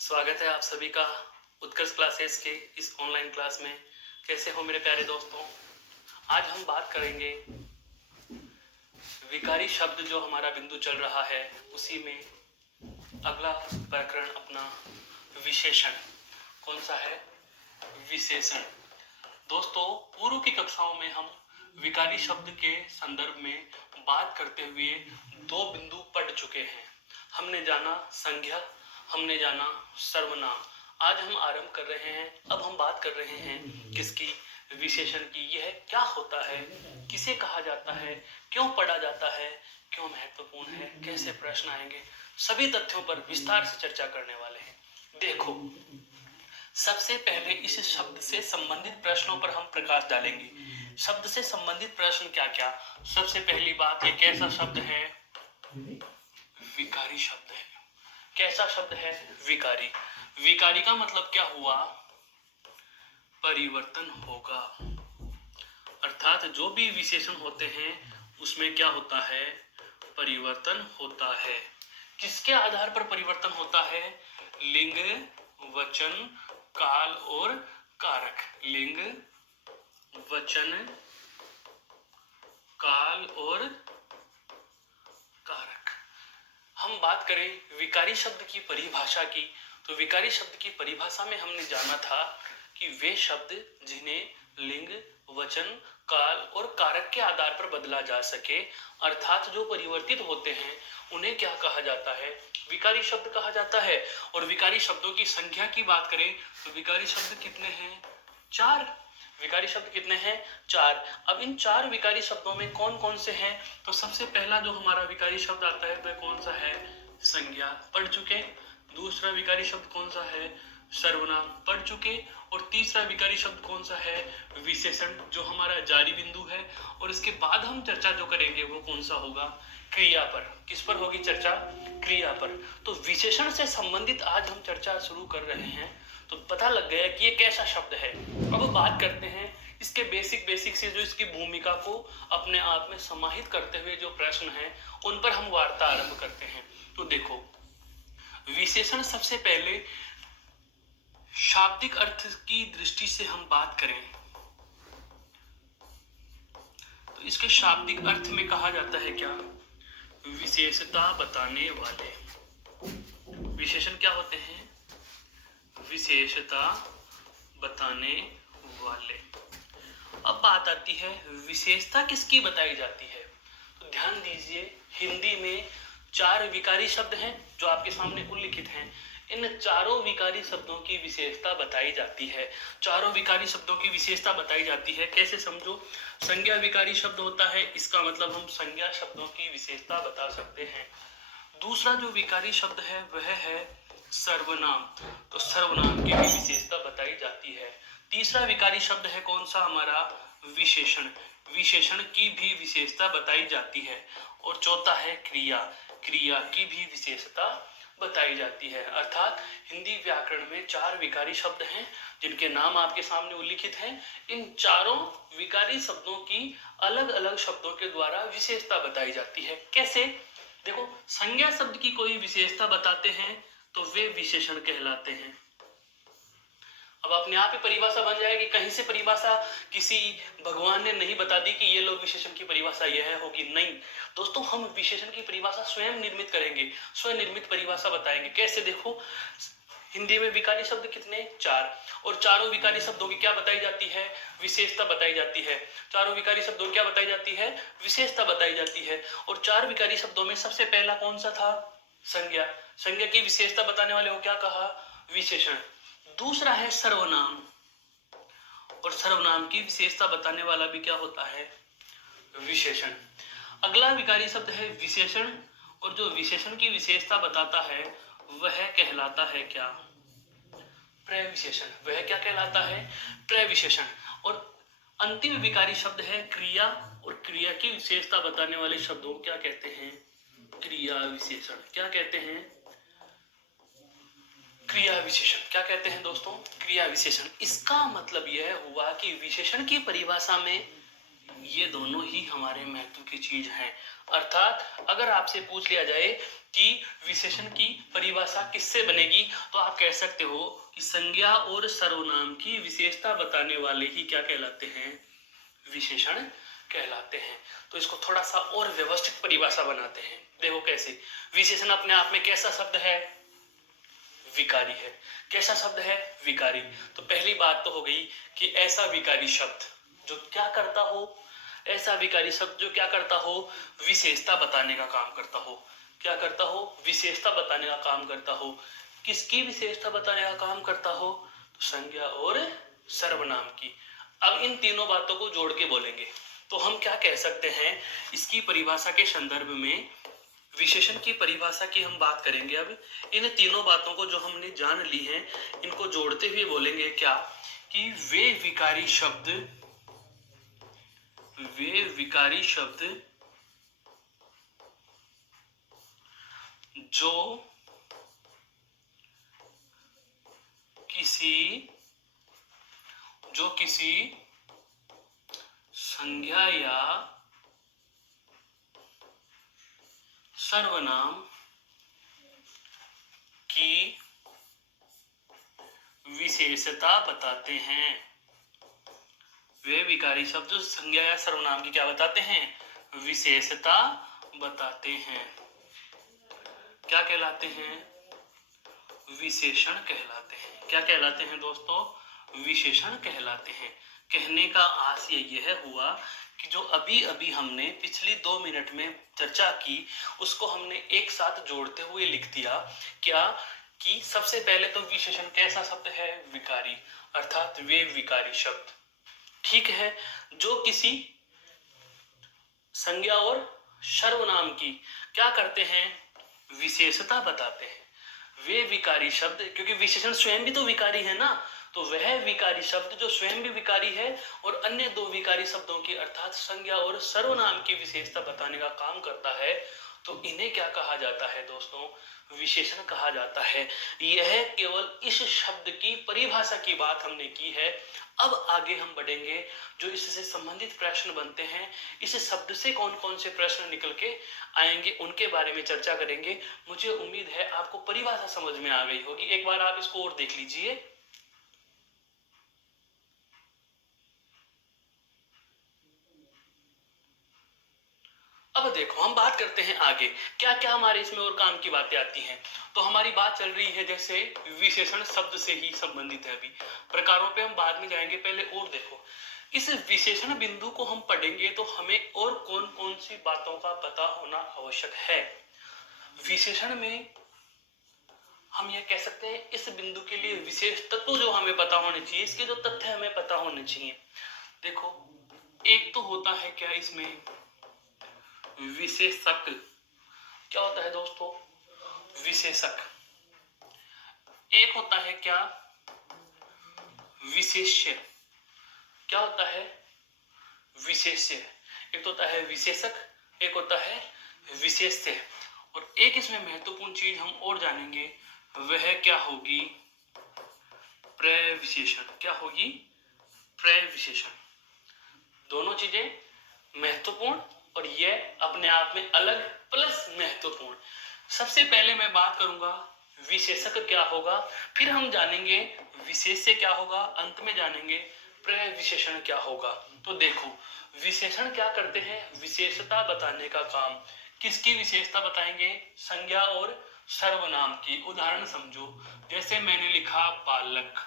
स्वागत है आप सभी का उत्कर्ष क्लासेस के इस ऑनलाइन क्लास में। कैसे हो मेरे प्यारे दोस्तों? आज हम बात करेंगे विकारी शब्द जो हमारा बिंदु चल रहा है उसी में अगला प्रकरण अपना विशेषण। कौन सा है? विशेषण। दोस्तों, पूर्व की कक्षाओं में हम विकारी शब्द के संदर्भ में बात करते हुए दो बिंदु पढ़ चुके हैं। हमने जाना संज्ञा, हमने जाना सर्वनाम। आज हम आरंभ कर रहे हैं। अब हम बात कर रहे हैं किसकी? विशेषण की। यह क्या होता है, किसे कहा जाता है, क्यों पढ़ा जाता है, क्यों महत्वपूर्ण है, कैसे प्रश्न आएंगे, सभी तथ्यों पर विस्तार से चर्चा करने वाले हैं। देखो, सबसे पहले इस शब्द से संबंधित प्रश्नों पर हम प्रकाश डालेंगे। शब्द से संबंधित प्रश्न क्या क्या? सबसे पहली बात, ये कैसा शब्द है? विकारी शब्द है। कैसा शब्द है? विकारी। विकारी का मतलब क्या हुआ? परिवर्तन होगा। अर्थात जो भी विशेषण होते हैं उसमें क्या होता है? परिवर्तन होता है। किसके आधार पर परिवर्तन होता है? लिंग, वचन, काल और कारक। लिंग, वचन, काल और कारक। हम बात करें विकारी शब्द की परिभाषा की, तो विकारी शब्द की परिभाषा में हमने जाना था कि वे शब्द जिन्हें लिंग, वचन, काल और कारक के आधार पर बदला जा सके, अर्थात जो परिवर्तित होते हैं, उन्हें क्या कहा जाता है? विकारी शब्द कहा जाता है। और विकारी शब्दों की संख्या की बात करें तो विकारी शब्द कितने हैं? 4। विकारी शब्द कितने हैं? 4। अब इन 4 विकारी शब्दों में कौन कौन से हैं? तो सबसे पहला जो हमारा विकारी शब्द आता है वह कौन सा है? संज्ञा, पढ़ चुके। दूसरा विकारी शब्द कौन सा है? सर्वनाम, पढ़ चुके। और तीसरा विकारी शब्द कौन सा है? विशेषण, जो हमारा जारी बिंदु है। और इसके बाद हम चर्चा जो करेंगे वो कौन सा होगा? क्रिया पर। किस पर होगी चर्चा? क्रिया पर। तो विशेषण से संबंधित आज हम चर्चा शुरू कर रहे हैं। तो पता लग गया कि ये कैसा शब्द है। अब बात करते हैं इसके बेसिक से, जो इसकी भूमिका को अपने आप में समाहित करते हुए जो प्रश्न हैं उन पर हम वार्ता आरंभ करते हैं। तो देखो, विशेषण सबसे पहले शाब्दिक अर्थ की दृष्टि से हम बात करें तो इसके शाब्दिक अर्थ में कहा जाता है क्या? विशेषता बताने वाले। विशेषण क्या होते हैं? विशेषता बताने वाले। अब बात आती है विशेषता किसकी बताई जाती है। तो ध्यान दीजिए, हिंदी में 4 विकारी शब्द हैं जो आपके सामने उल्लिखित हैं। इन चारों विकारी शब्दों की विशेषता बताई जाती है। चारों विकारी शब्दों की विशेषता बताई जाती है। कैसे समझो? संज्ञा विकारी शब्द होता है, इसका मतलब हम संज्ञा शब्दों की विशेषता बता सकते हैं। दूसरा जो विकारी शब्द है वह है सर्वनाम, तो सर्वनाम की भी विशेषता बताई जाती है। तीसरा विकारी शब्द है कौन सा हमारा? विशेषण, विशेषण की भी विशेषता बताई जाती है। और चौथा है क्रिया, क्रिया की भी विशेषता बताई जाती है। अर्थात हिंदी व्याकरण में 4 विकारी शब्द हैं जिनके नाम आपके सामने उल्लिखित हैं। इन चारों विकारी शब्दों की अलग अलग शब्दों के द्वारा विशेषता बताई जाती है। कैसे? देखो, संज्ञा शब्द की कोई विशेषता बताते हैं तो वे विशेषण कहलाते हैं। अब अपने आप ही परिभाषा बन जाएगी। कहीं से परिभाषा किसी भगवान ने नहीं बता दी कि ये लोग विशेषण की परिभाषा यह होगी, नहीं दोस्तों, हम विशेषण की परिभाषा स्वयं निर्मित करेंगे, स्वयं निर्मित परिभाषा बताएंगे। कैसे? देखो, हिंदी में विकारी शब्द कितने? 4। और चारों विकारी शब्दों की क्या बताई जाती है? विशेषता बताई जाती है। चारों विकारी शब्दों की क्या बताई जाती है? विशेषता बताई जाती है। और 4 विकारी शब्दों में सबसे पहला कौन सा था? संज्ञा। संज्ञा की विशेषता बताने वाले को क्या कहा? विशेषण। दूसरा है सर्वनाम, और सर्वनाम की विशेषता बताने वाला भी क्या होता है? विशेषण। अगला विकारी शब्द है विशेषण, और जो विशेषण की विशेषता बताता है वह कहलाता है क्या? प्रविशेषण। वह क्या कहलाता है? प्रविशेषण। और अंतिम विकारी शब्द है क्रिया, और क्रिया की विशेषता बताने वाले शब्दों को क्या कहते हैं? क्रिया विशेषण। क्या कहते हैं? क्रिया विशेषण। क्या कहते हैं दोस्तों? क्रिया विशेषण। इसका मतलब यह हुआ कि विशेषण की परिभाषा में ये दोनों ही हमारे महत्व की चीज हैं। अर्थात अगर आपसे पूछ लिया जाए कि विशेषण की परिभाषा किससे बनेगी, तो आप कह सकते हो कि संज्ञा और सर्वनाम की विशेषता बताने वाले ही क्या कहलाते हैं, विशेषण कहलाते हैं। तो इसको थोड़ा सा और व्यवस्थित परिभाषा बनाते हैं। देखो कैसे, विशेषण अपने आप में कैसा शब्द है, विकारी है। कैसा शब्द है, विकारी। तो पहली बात तो हो गई कि ऐसा विकारी शब्द जो क्या करता हो, ऐसा विकारी शब्द जो क्या करता हो, विशेषता बताने का काम करता हो। क्या करता हो, विशेषता बताने का काम करता हो। किसकी विशेषता बताने का काम करता हो, तो संज्ञा और सर्वनाम की। अब इन तीनों बातों को जोड़ के बोलेंगे तो हम क्या कह सकते हैं, इसकी परिभाषा के संदर्भ में विशेषण की परिभाषा की हम बात करेंगे। अब इन तीनों बातों को जो हमने जान ली हैं, इनको जोड़ते हुए बोलेंगे क्या, कि वे विकारी शब्द जो किसी संज्ञा या सर्वनाम की विशेषता बताते हैं। वे विकारी शब्द जो संज्ञा या सर्वनाम की क्या बताते हैं, विशेषता बताते हैं। क्या कहलाते हैं, विशेषण कहलाते हैं। क्या कहलाते हैं दोस्तों, विशेषण कहलाते हैं। कहने का आशय यह हुआ कि जो अभी अभी हमने पिछली 2 मिनट में चर्चा की, उसको हमने एक साथ जोड़ते हुए लिख दिया। क्या कि सबसे पहले तो विशेषण कैसा शब्द है, विकारी, अर्थात वे विकारी शब्द, ठीक है, जो किसी संज्ञा और सर्वनाम की क्या करते हैं, विशेषता बताते हैं। वे विकारी शब्द, क्योंकि विशेषण स्वयं भी तो विकारी है ना, तो वह विकारी शब्द जो स्वयं भी विकारी है और अन्य दो विकारी शब्दों की अर्थात संज्ञा और सर्वनाम की विशेषता बताने का काम करता है, तो इन्हें क्या कहा जाता है दोस्तों, विशेषण कहा जाता है। यह केवल इस शब्द की परिभाषा की बात हमने की है। अब आगे हम बढ़ेंगे, जो इससे संबंधित प्रश्न बनते हैं, इस शब्द से कौन कौन से प्रश्न निकल के आएंगे, उनके बारे में चर्चा करेंगे। मुझे उम्मीद है आपको परिभाषा समझ में आ गई होगी। एक बार आप इसको और देख लीजिए। अब देखो, हम बात करते हैं आगे क्या क्या हमारे इसमें और काम की बातें आती हैं। तो हमारी बात चल रही है जैसे विशेषण शब्द से ही संबंधित है। अभी प्रकारों पे हम बाद में जाएंगे, पहले और देखो, इस विशेषण बिंदु को हम पढ़ेंगे तो हमें और कौन कौन सी बातों का पता होना आवश्यक है। विशेषण में हम यह कह सकते हैं, इस बिंदु के लिए विशेष तत्व जो हमें पता होने चाहिए, इसके जो तथ्य हमें पता होने चाहिए। देखो, एक तो होता है क्या इसमें, विशेषक। क्या होता है दोस्तों, विशेषक। एक होता है क्या, विशेष्य। क्या होता है, विशेष्य। एक तो होता है विशेषक, एक होता है विशेष्य। और एक इसमें महत्वपूर्ण चीज हम और जानेंगे, वह क्या होगी, प्रविशेषण। क्या होगी, प्रविशेषण। दोनों चीजें महत्वपूर्ण और यह अपने आप में अलग प्लस महत्वपूर्ण। सबसे पहले मैं बात करूंगा विशेषक क्या होगा, फिर हम जानेंगे विशेष्य क्या होगा, अंत में जानेंगे प्रविशेषण क्या होगा। तो देखो, विशेषण क्या करते हैं, विशेषता बताने का काम। किसकी विशेषता बताएंगे, संज्ञा और सर्वनाम की। उदाहरण समझो, जैसे मैंने लिखा बालक,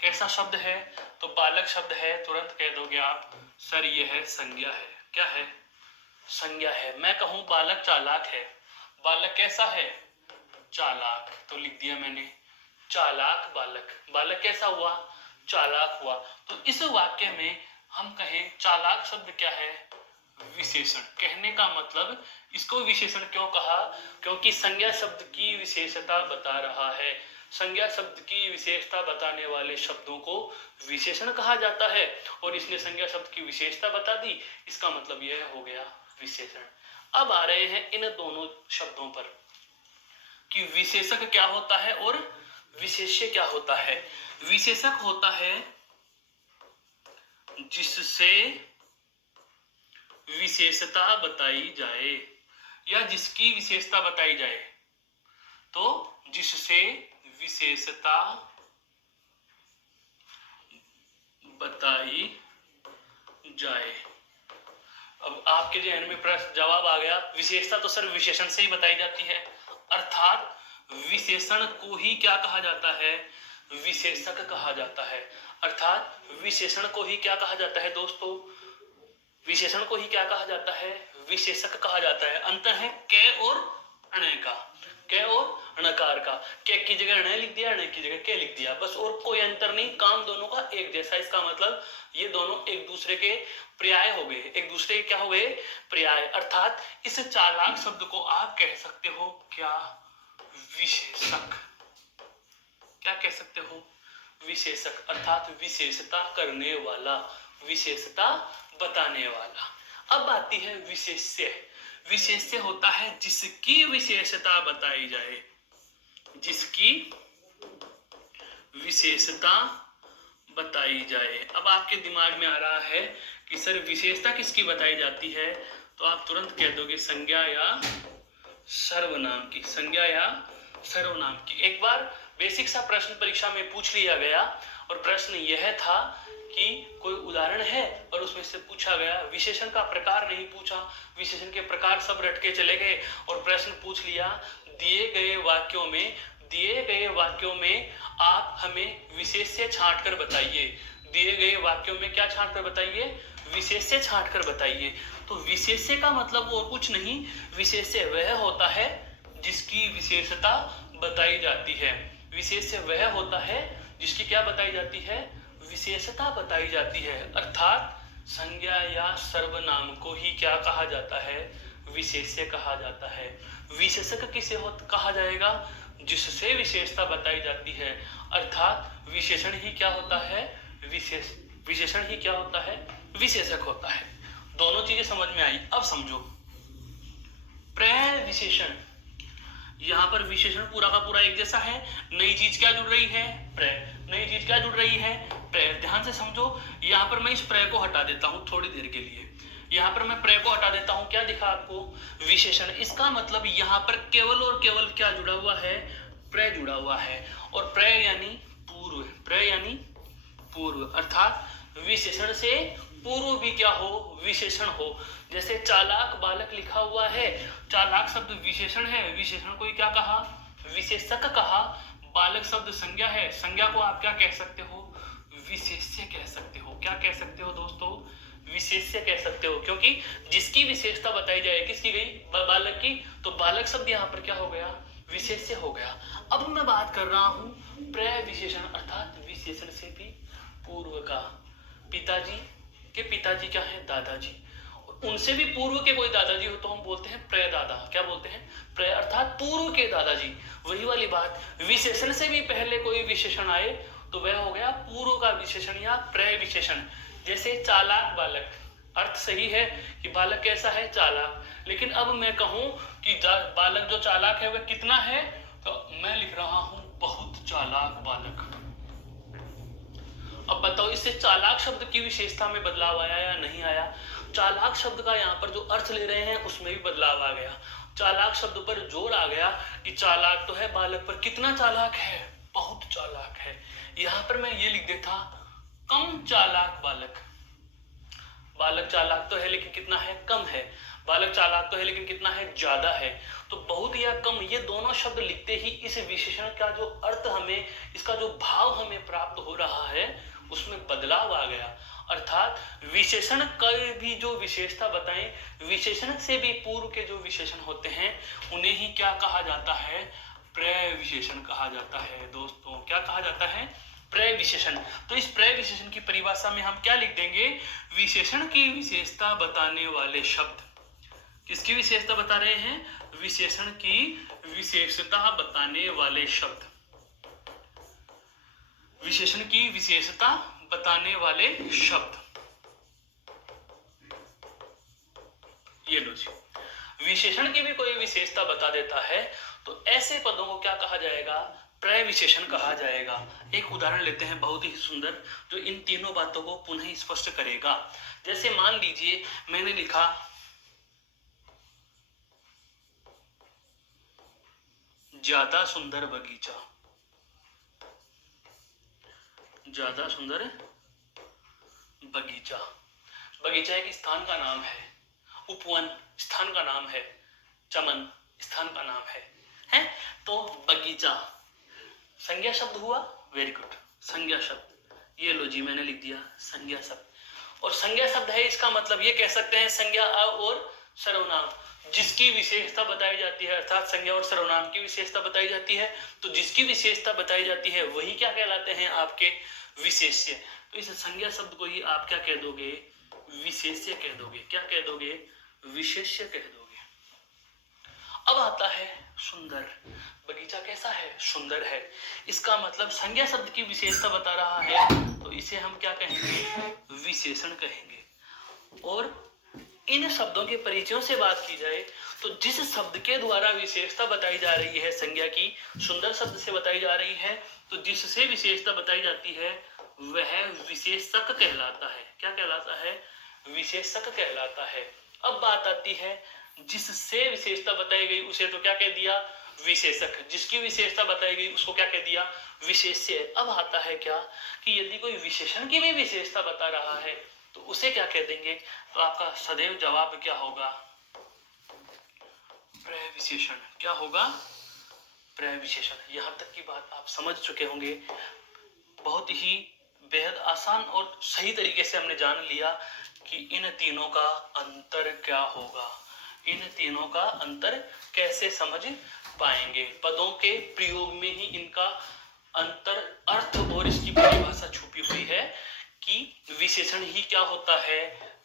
कैसा शब्द है, तो बालक शब्द है। तुरंत कह दोगे आप, सर यह संज्ञा है। क्या है, संज्ञा है। मैं कहूं बालक चालाक है, बालक कैसा है, चालाक, तो लिख दिया मैंने चालाक बालक। बालक कैसा हुआ, चालाक हुआ। तो इस वाक्य में हम कहें चालाक शब्द क्या है, विशेषण। कहने का मतलब, इसको विशेषण क्यों कहा, क्योंकि संज्ञा शब्द की विशेषता बता रहा है। संज्ञा शब्द की विशेषता बताने वाले शब्दों को विशेषण कहा जाता है, और इसने संज्ञा शब्द की विशेषता बता दी, इसका मतलब यह हो गया विशेषण। अब आ रहे हैं इन दोनों शब्दों पर कि विशेषक क्या होता है और विशेष्य क्या होता है। विशेषक होता है जिससे विशेषता बताई जाए या जिसकी विशेषता बताई जाए, तो जिससे विशेषता बताई जाए। अब आपके जहन में प्रश्न जवाब आ गया, विशेषता तो सर विशेषण से ही बताई जाती है, अर्थात विशेषण को ही क्या कहा जाता है, विशेषक कहा जाता है। अर्थात विशेषण को ही क्या कहा जाता है दोस्तों, विशेषण को ही क्या कहा जाता है, विशेषक कहा जाता है। अंतर है कै और अणय का, कै और णकार का। कै की जगह अणय लिख दिया, अणय की जगह कै लिख दिया, बस, और कोई अंतर नहीं, काम दोनों का एक जैसा। इसका मतलब ये दोनों एक दूसरे के पर्याय हो गए, एक दूसरे के क्या हो गए, पर्याय। अर्थात इस चालाक शब्द को आप कह सकते हो क्या, विशेषक। क्या कह सकते हो, विशेषक, अर्थात विशेषता करने वाला, विशेषता बताने वाला। अब आती है विशेष्य। विशेष्य होता है जिसकी विशेषता बताई जाए, जिसकी विशेषता बताई जाए। अब आपके दिमाग में आ रहा है कि सर विशेषता किसकी बताई जाती है, तो आप तुरंत कह दोगे संज्ञा या सर्वनाम की, संज्ञा या सर्वनाम की। एक बार बेसिक सा प्रश्न परीक्षा में पूछ लिया गया और प्रश्न यह था कि कोई उदाहरण है और उसमें से पूछा गया, विशेषण का प्रकार नहीं पूछा, विशेषण के प्रकार सब रट के चले गए और प्रश्न पूछ लिया, दिए गए वाक्यों में आप हमें विशेष्य छांट कर बताइए। दिए गए वाक्यों में क्या छांट कर बताइए, विशेष्य छांट कर बताइए। तो विशेष्य का मतलब और कुछ नहीं, विशेष्य वह होता है जिसकी विशेषता बताई जाती है। विशेष्य वह होता है जिसकी क्या बताई जाती है, विशेषता बताई जाती है। अर्थात संज्ञा या सर्वनाम को ही क्या कहा जाता है, विशेष्य कहा जाता है। विशेषक किसे कहा जाएगा, जिससे विशेषता बताई जाती है। अर्थात विशेषण ही क्या होता है, विशेषण ही क्या होता है, विशेषक होता है। दोनों चीजें समझ में आई। अब समझो प्रय विशेषण, यहां पर विशेषण पूरा का पूरा एक जैसा है, नई चीज क्या जुड़ रही है, प्रय। नई चीज क्या जुड़ रही है, प्रय। ध्यान से समझो, यहां पर मैं इस प्रय को हटा देता हूं थोड़ी देर के लिए, यहां पर मैं प्रय को हटा देता हूं, क्या दिखा आपको, विशेषण। इसका मतलब यहां पर केवल और केवल क्या जुड़ा हुआ है, प्रय जुड़ा हुआ है। और प्रय यानी पूर्व, प्रय यानी पूर्व, अर्थात विशेषण से पूर्व भी क्या हो, विशेषण हो। जैसे चालाक बालक लिखा हुआ है, चालाक शब्द विशेषण है, विशेषण को क्या कहा, विशेषक कहा। बालक शब्द संज्ञा है, संज्ञा को आप क्या कह सकते हो, विशेष्य कह सकते हो। क्या कह सकते हो दोस्तों, विशेष्य कह सकते हो, क्योंकि जिसकी विशेषता बताई जाए, किसकी गई, बालक की, तो बालक शब्द यहाँ पर क्या हो गया, विशेष्य हो गया। अब मैं बात कर रहा हूं प्रय विशेषण, अर्थात विशेषण से भी पूर्व का। पिताजी के पिताजी क्या है, दादाजी, उनसे भी पूर्व के कोई दादाजी हो तो हम बोलते हैं प्रय दादा। क्या बोलते हैं, प्रय, अर्थात पूर्व के दादाजी। वही वाली बात, विशेषण से भी पहले कोई विशेषण आए तो वह हो गया पूर्व का विशेषण या प्रय विशेषण। जैसे चालाक बालक, अर्थ सही है कि बालक कैसा है, चालाक। लेकिन अब मैं कहूं कि बालक जो चालाक है वह कितना है, तो मैं लिख रहा हूं बहुत चालाक बालक। अब बताओ इससे चालाक शब्द की विशेषता में बदलाव आया या नहीं आया। चालाक शब्द का यहाँ पर जो अर्थ ले रहे हैं उसमें भी बदलाव आ गया। चालाक शब्द पर जोर आ गया कि चालाक तो है बालक, पर कितना चालाक है, बहुत चालाक है। यहाँ पर मैं ये लिख देता कम चालाक बालक। बालक चालाक तो है लेकिन कितना है, कम है। बालक चालाक तो है लेकिन कितना है, ज्यादा है। तो बहुत या कम, ये दोनों शब्द लिखते ही इस विशेषण का जो अर्थ हमें, इसका जो भाव हमें प्राप्त हो रहा है उसमें बदलाव आ गया। अर्थात विशेषण का भी जो विशेषता बताएं, विशेषण से भी पूर्व के जो विशेषण होते हैं उन्हें ही क्या कहा जाता है, प्रय विशेषण कहा जाता है। दोस्तों क्या कहा जाता है, प्रय विशेषण। तो इस प्रय विशेषण की परिभाषा में हम क्या लिख देंगे, विशेषण की विशेषता बताने वाले शब्द। किसकी विशेषता बता रहे हैं, विशेषण की विशेषता बताने वाले शब्द, विशेषण की विशेषता बताने वाले शब्द। ये लो जी, विशेषण की भी कोई विशेषता बता देता है तो ऐसे पदों को क्या कहा जाएगा, प्रय विशेषण कहा जाएगा। एक उदाहरण लेते हैं बहुत ही सुंदर जो इन तीनों बातों को पुनः स्पष्ट करेगा। जैसे मान लीजिए मैंने लिखा ज्यादा सुंदर बगीचा, ज्यादा सुंदर बगीचा। बगीचा एक स्थान का नाम है, उपवन स्थान का नाम है, चमन स्थान का नाम है? तो बगीचा संज्ञा शब्द हुआ, वेरी गुड, संज्ञा शब्द। ये लो जी मैंने लिख दिया संज्ञा शब्द। और संज्ञा शब्द है, इसका मतलब ये कह सकते हैं संज्ञा और सर्वनाम जिसकी विशेषता बताई जाती है, अर्थात संज्ञा और सर्वनाम की विशेषता बताई जाती है। तो जिसकी विशेषता बताई जाती है वही क्या कहलाते हैं, आपके विशेष्य। तो इस संज्ञा शब्द को ही आप क्या कह दोगे, विशेष्य कह दोगे। क्या कह दोगे, विशेष्य कह दोगे। अब आता है सुंदर। बगीचा कैसा है, सुंदर है। इसका मतलब संज्ञा शब्द की विशेषता बता रहा है, तो इसे हम क्या कहेंगे, विशेषण कहेंगे। और इन शब्दों के परिचयों से बात की जाए तो जिस शब्द के द्वारा विशेषता बताई जा रही है संज्ञा की, सुंदर शब्द से बताई जा रही है, तो जिससे विशेषता बताई जाती है वह विशेषक कहलाता है। क्या कहलाता है, विशेषक कहलाता है। अब बात आती है जिससे विशेषता बताई गई उसे तो क्या कह दिया, विशेषक। जिसकी विशेषता बताई गई उसको क्या कह दिया, विशेष्य। अब आता है क्या कि यदि कोई विशेषण की भी विशेषता बता रहा है तो उसे क्या कह देंगे। तो आपका सदैव जवाब क्या होगा, प्रय विशेषण। क्या होगा, प्रय विशेषण। यहां तक की बात आप समझ चुके होंगे। बहुत ही बेहद आसान और सही तरीके से हमने जान लिया कि इन तीनों का अंतर क्या होगा, इन तीनों का अंतर कैसे समझ पाएंगे। पदों के प्रयोग में ही इनका अंतर, अर्थ और इसकी परिभाषा छुपी हुई है कि विशेषण ही क्या होता है,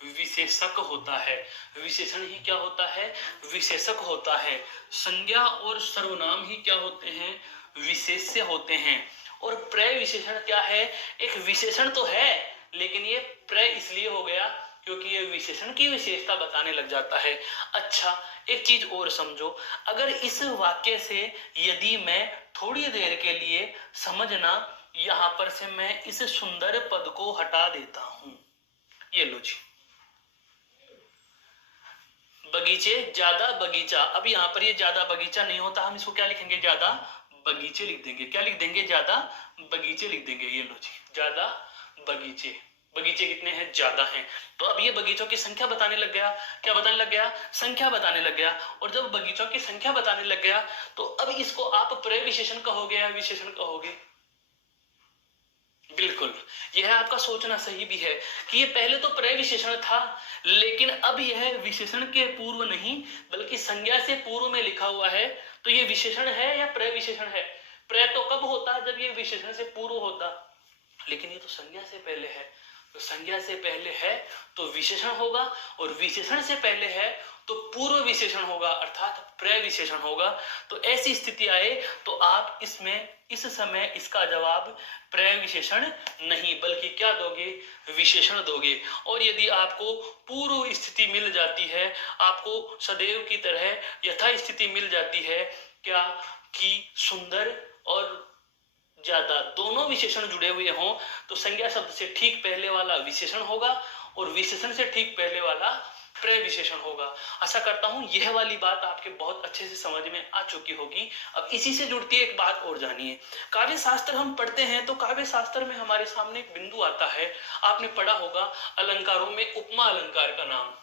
विशेषक होता है। विशेषण ही क्या होता है, विशेषक होता है। संज्ञा और सर्वनाम ही क्या होते हैं, विशेष्य होते हैं। और प्रय विशेषण क्या है, एक विशेषण तो है लेकिन ये प्रय इसलिए हो गया क्योंकि ये विशेषण की विशेषता बताने लग जाता है। अच्छा एक चीज और समझो, अगर इस वाक्य से यदि मैं थोड़ी देर के लिए समझना, यहां पर से मैं इस सुंदर पद को हटा देता हूं। ये लो जी, बगीचे ज्यादा बगीचा। अब यहाँ पर ये ज्यादा बगीचा नहीं होता, हम इसको क्या लिखेंगे, ज्यादा बगीचे लिख देंगे। क्या लिख देंगे, ज्यादा बगीचे लिख देंगे। ये लो जी, ज्यादा बगीचे। बगीचे कितने हैं, ज्यादा हैं। तो अब ये बगीचों की संख्या बताने लग गया। क्या बताने लग गया, संख्या बताने लग गया। और जब बगीचों की संख्या बताने लग गया तो अब इसको आप प्रय विशेषण कहोगे या विशेषण कहोगे। बिल्कुल, यह आपका सोचना सही भी है कि ये पहले तो प्रय विशेषण था लेकिन अब यह विशेषण के पूर्व नहीं बल्कि संज्ञा से पूर्व में लिखा हुआ है। तो ये विशेषण है या प्रय विशेषण है। प्रय तो कब होता, जब ये विशेषण से पूर्व होता, लेकिन ये तो संज्ञा से पहले है। तो संज्ञा से पहले है तो विशेषण होगा, और विशेषण से पहले है तो पूर्व विशेषण होगा अर्थात प्रय विशेषण होगा। तो ऐसी स्थिति आए तो आप इसमें इस समय इसका जवाब प्रय विशेषण नहीं बल्कि क्या दोगे, विशेषण दोगे। और यदि आपको पूर्व स्थिति मिल जाती है, आपको सदैव की तरह यथा स्थिति मिल जाती है, क्या कि सुंदर और ज्यादा दोनों विशेषण जुड़े हुए हों, तो संज्ञा शब्द से ठीक पहले वाला विशेषण होगा और विशेषण से ठीक पहले वाला प्रय विशेषण होगा। आशा करता हूं यह वाली बात आपके बहुत अच्छे से समझ में आ चुकी होगी। अब इसी से जुड़ती एक बात और जानिए। काव्य शास्त्र हम पढ़ते हैं तो काव्य शास्त्र में हमारे सामने एक बिंदु आता है, आपने पढ़ा होगा अलंकारों में उपमा अलंकार का नाम।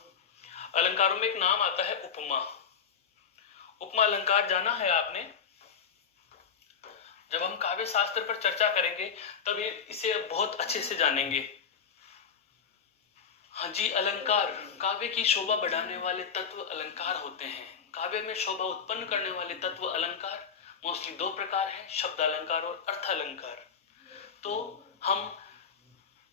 अलंकारों में एक नाम आता है उपमा। उपमा अलंकार जाना है आपने। जब हम काव्य शास्त्र पर चर्चा करेंगे तब इसे बहुत अच्छे से जानेंगे। हाँ जी, अलंकार काव्य की शोभा बढ़ाने वाले तत्व अलंकार होते हैं। काव्य में शोभा उत्पन्न करने वाले तत्व अलंकार मोस्टली दो प्रकार हैं, शब्द अलंकार और अर्थ अलंकार। तो हम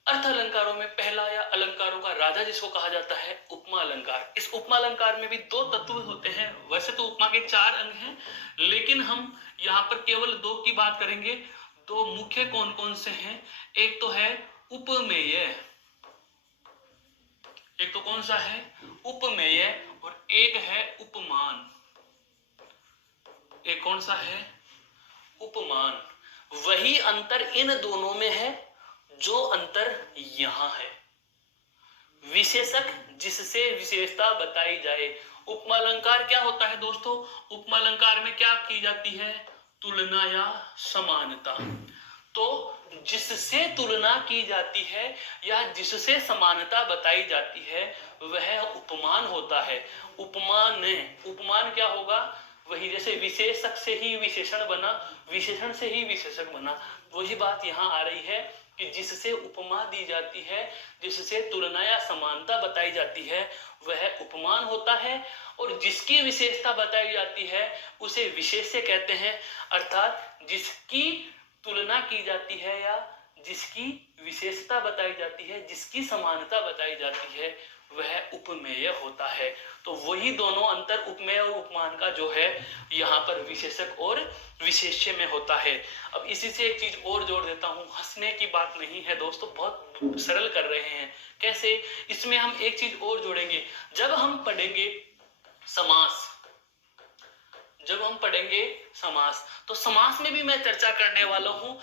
अर्थ अलंकारों में पहला या अलंकारों का राजा जिसको कहा जाता है उपमा अलंकार। इस उपमा अलंकार में भी दो तत्व होते हैं। वैसे तो उपमा के 4 अंग हैं लेकिन हम यहाँ पर केवल 2 की बात करेंगे। 2 मुख्य कौन कौन से हैं, एक तो है उपमेय, एक तो कौन सा है, उपमेय, और एक है उपमान। एक कौन सा है, उपमान। वही अंतर इन दोनों में है जो अंतर यहां है। विशेषक जिससे विशेषता बताई जाए। उपमा अलंकार क्या होता है दोस्तों? उपमा अलंकार में क्या की जाती है? तुलना या समानता। तो जिससे तुलना की जाती है या जिससे समानता बताई जाती है वह उपमान होता है। उपमान क्या होगा? वही जैसे विशेषक से ही विशेषण बना, विशेषण से ही विशेषक बना, वही बात यहाँ आ रही है कि जिससे उपमा दी जाती है, जिससे तुलना या समानता बताई जाती है वह उपमान होता है, और जिसकी विशेषता बताई जाती है उसे विशेष्य कहते हैं। अर्थात जिसकी तुलना की जाती है या जिसकी विशेषता बताई जाती है, जिसकी समानता बताई जाती है वह उपमेय होता है। तो वही दोनों अंतर उपमेय और उपमान का जो है यहाँ पर विशेषक और विशेष्य में होता है। अब इसी से एक चीज और जोड़ देता हूँ, हंसने की बात नहीं है दोस्तों, बहुत सरल कर रहे हैं। कैसे? इसमें हम एक चीज और जोड़ेंगे। जब हम पढ़ेंगे समास, जब हम पढ़ेंगे समास, तो समास में भी मैं चर्चा करने वाला हूं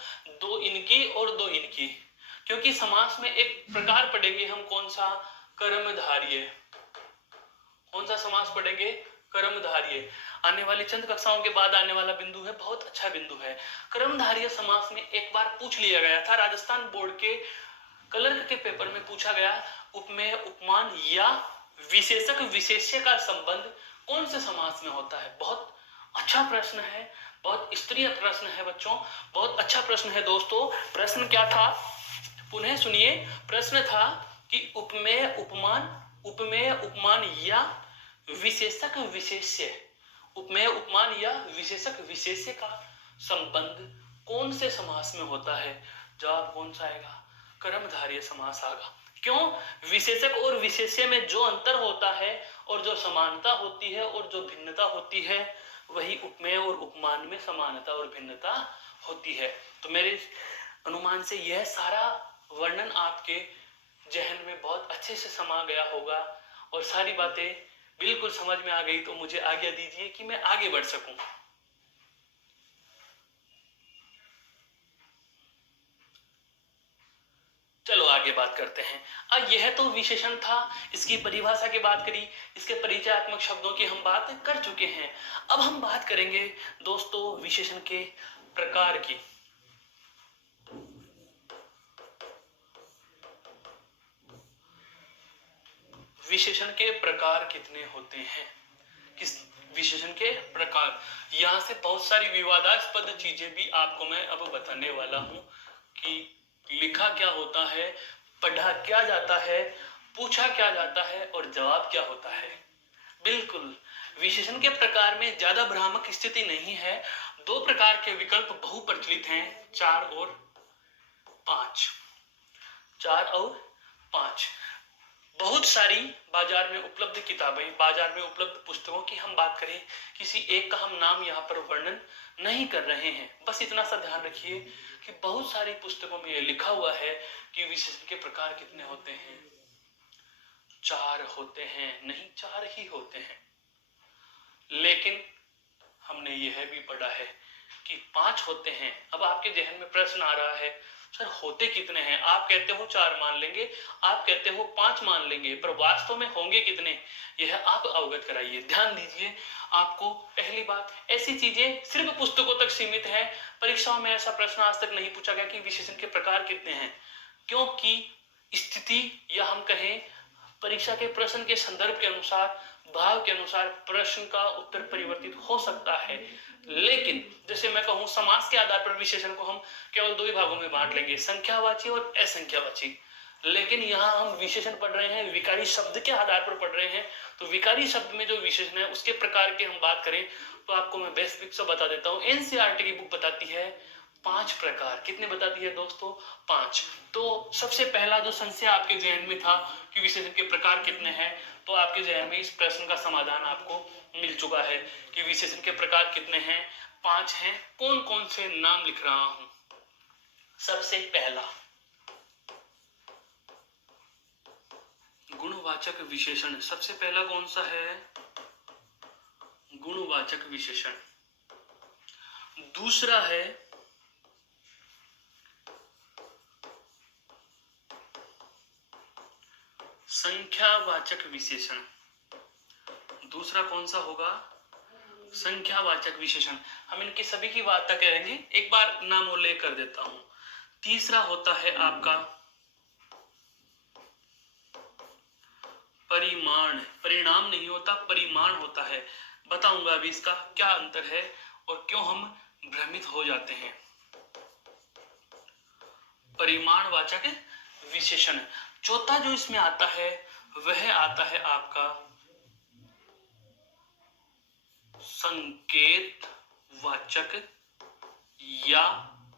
दो इनकी और दो इनकी, क्योंकि समास में एक प्रकार पढ़ेंगे हम, कौन सा? कर्मधारय। कौन सा समास पढ़ेंगे? कर्मधारय। आने वाली चंद कक्षाओं के बाद आने वाला बिंदु है, बहुत अच्छा बिंदु है। कर्मधारय समास में एक बार पूछ लिया गया था, राजस्थान बोर्ड के क्लर्क के पेपर में पूछा गया, उपमेय उपमान या विशेषक विशेष्य का संबंध कौन से समास में होता है? बहुत अच्छा प्रश्न है, बहुत स्तरीय प्रश्न है बच्चों, बहुत अच्छा प्रश्न है दोस्तों। प्रश्न क्या था? पुनः सुनिए। प्रश्न था कि उपमेय उपमान या विशेषक विशेष्य, उपमेय उपमान या विशेषक विशेष्य का संबंध कौन से समास में होता है? जवाब कौन सा आएगा? कर्मधारय समास आएगा। क्यों? विशेषक और विशेष्य में जो अंतर होता है और जो समानता होती है और जो भिन्नता होती है, वही उपमेय और उपमान में समानता और भिन्नता होती है। तो मेरे अनुमान से यह सारा वर्णन आपके जहन में बहुत अच्छे से समा गया होगा और सारी बातें बिल्कुल समझ में आ गई। तो मुझे आज्ञा दीजिए कि मैं आगे बढ़ सकूं। चलो आगे बात करते हैं। अब यह तो विशेषण था, इसकी परिभाषा की बात करी, इसके परिचयात्मक शब्दों की हम बात कर चुके हैं। अब हम बात करेंगे दोस्तों विशेषण के प्रकार की। विशेषण के प्रकार कितने होते हैं? किस विशेषण के प्रकार? यहां से बहुत सारी विवादास्पद चीजें भी आपको मैं अब बताने वाला हूं कि लिखा क्या होता है, पढ़ा क्या जाता है, पूछा क्या जाता है और जवाब क्या होता है। बिल्कुल विशेषण के प्रकार में ज्यादा भ्रामक स्थिति नहीं है। दो प्रकार के विकल्प बहुप्रचलित हैं, 4 और 5। 4 और 5। बहुत सारी बाजार में उपलब्ध किताबें, बाजार में उपलब्ध पुस्तकों की हम बात करें, किसी एक का हम नाम यहाँ पर वर्णन नहीं कर रहे हैं। बस इतना सा ध्यान रखिए कि बहुत सारी पुस्तकों में यह लिखा हुआ है कि विशेषण के प्रकार कितने होते हैं? 4 होते हैं। नहीं, 4 ही होते हैं। लेकिन हमने यह भी पढ़ा है कि 5 होते हैं। अब आपके जहन में प्रश्न आ रहा है, सर होते कितने हैं? आप कहते हो 4 मान लेंगे, आप कहते हो 5 मान लेंगे, पर वास्तव में होंगे कितने, यह आप अवगत कराइए। ध्यान दीजिए। आपको पहली बात, ऐसी चीजें सिर्फ पुस्तकों तक सीमित है। परीक्षाओं में ऐसा प्रश्न आज तक नहीं पूछा गया कि विशेषण के प्रकार कितने हैं, क्योंकि स्थिति या हम कहें परीक्षा के प्रश्न के संदर्भ के अनुसार, भाव के अनुसार प्रश्न का उत्तर परिवर्तित हो सकता है। लेकिन जैसे मैं कहूं, समास के आधार पर विशेषण को हम केवल 2 ही भागों में बांट लेंगे, संख्यावाची और असंख्यावाची। लेकिन यहाँ हम विशेषण पढ़ रहे हैं विकारी शब्द के आधार पर पढ़ रहे हैं। तो विकारी शब्द में जो विशेषण है उसके प्रकार की हम बात करें तो आपको मैं बेसिक से बता देता हूँ। एनसीईआरटी की बुक बताती है 5 प्रकार। कितने बताती है दोस्तों? 5। तो सबसे पहला जो संशय आपके जहन में था कि विशेषण के प्रकार कितने हैं, तो आपके जहन में इस प्रश्न का समाधान आपको मिल चुका है कि विशेषण के प्रकार कितने हैं? 5 हैं। कौन कौन से नाम लिख रहा हूं। सबसे पहला गुणवाचक विशेषण। सबसे पहला कौन सा है? गुणवाचक विशेषण। दूसरा है संख्यावाचक विशेषण। दूसरा कौन सा होगा? संख्यावाचक विशेषण। हम इनकी सभी की वार्ता करेंगे, एक बार नाम उल्लेख कर देता हूं। तीसरा होता है आपका परिमाण। परिणाम नहीं होता, परिमाण होता है। बताऊंगा अभी इसका क्या अंतर है और क्यों हम भ्रमित हो जाते हैं। परिमाणवाचक विशेषण। चौथा जो इसमें आता है वह आता है आपका संकेतवाचक, या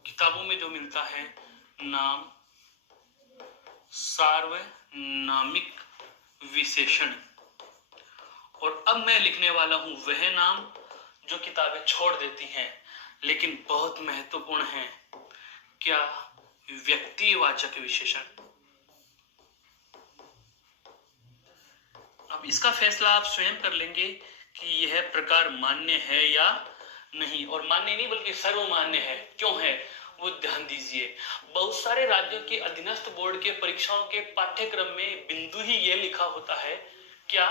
किताबों में जो मिलता है नाम सार्वनामिक विशेषण। और अब मैं लिखने वाला हूं वह नाम जो किताबें छोड़ देती हैं लेकिन बहुत महत्वपूर्ण है। क्या? व्यक्तिवाचक विशेषण। अब इसका फैसला आप स्वयं कर लेंगे कि यह प्रकार मान्य है या नहीं, और मान्य नहीं बल्कि सर्वमान्य है। क्यों है वो ध्यान दीजिए। बहुत सारे राज्यों के अधीनस्थ बोर्ड के परीक्षाओं के पाठ्यक्रम में बिंदु ही ये लिखा होता है। क्या?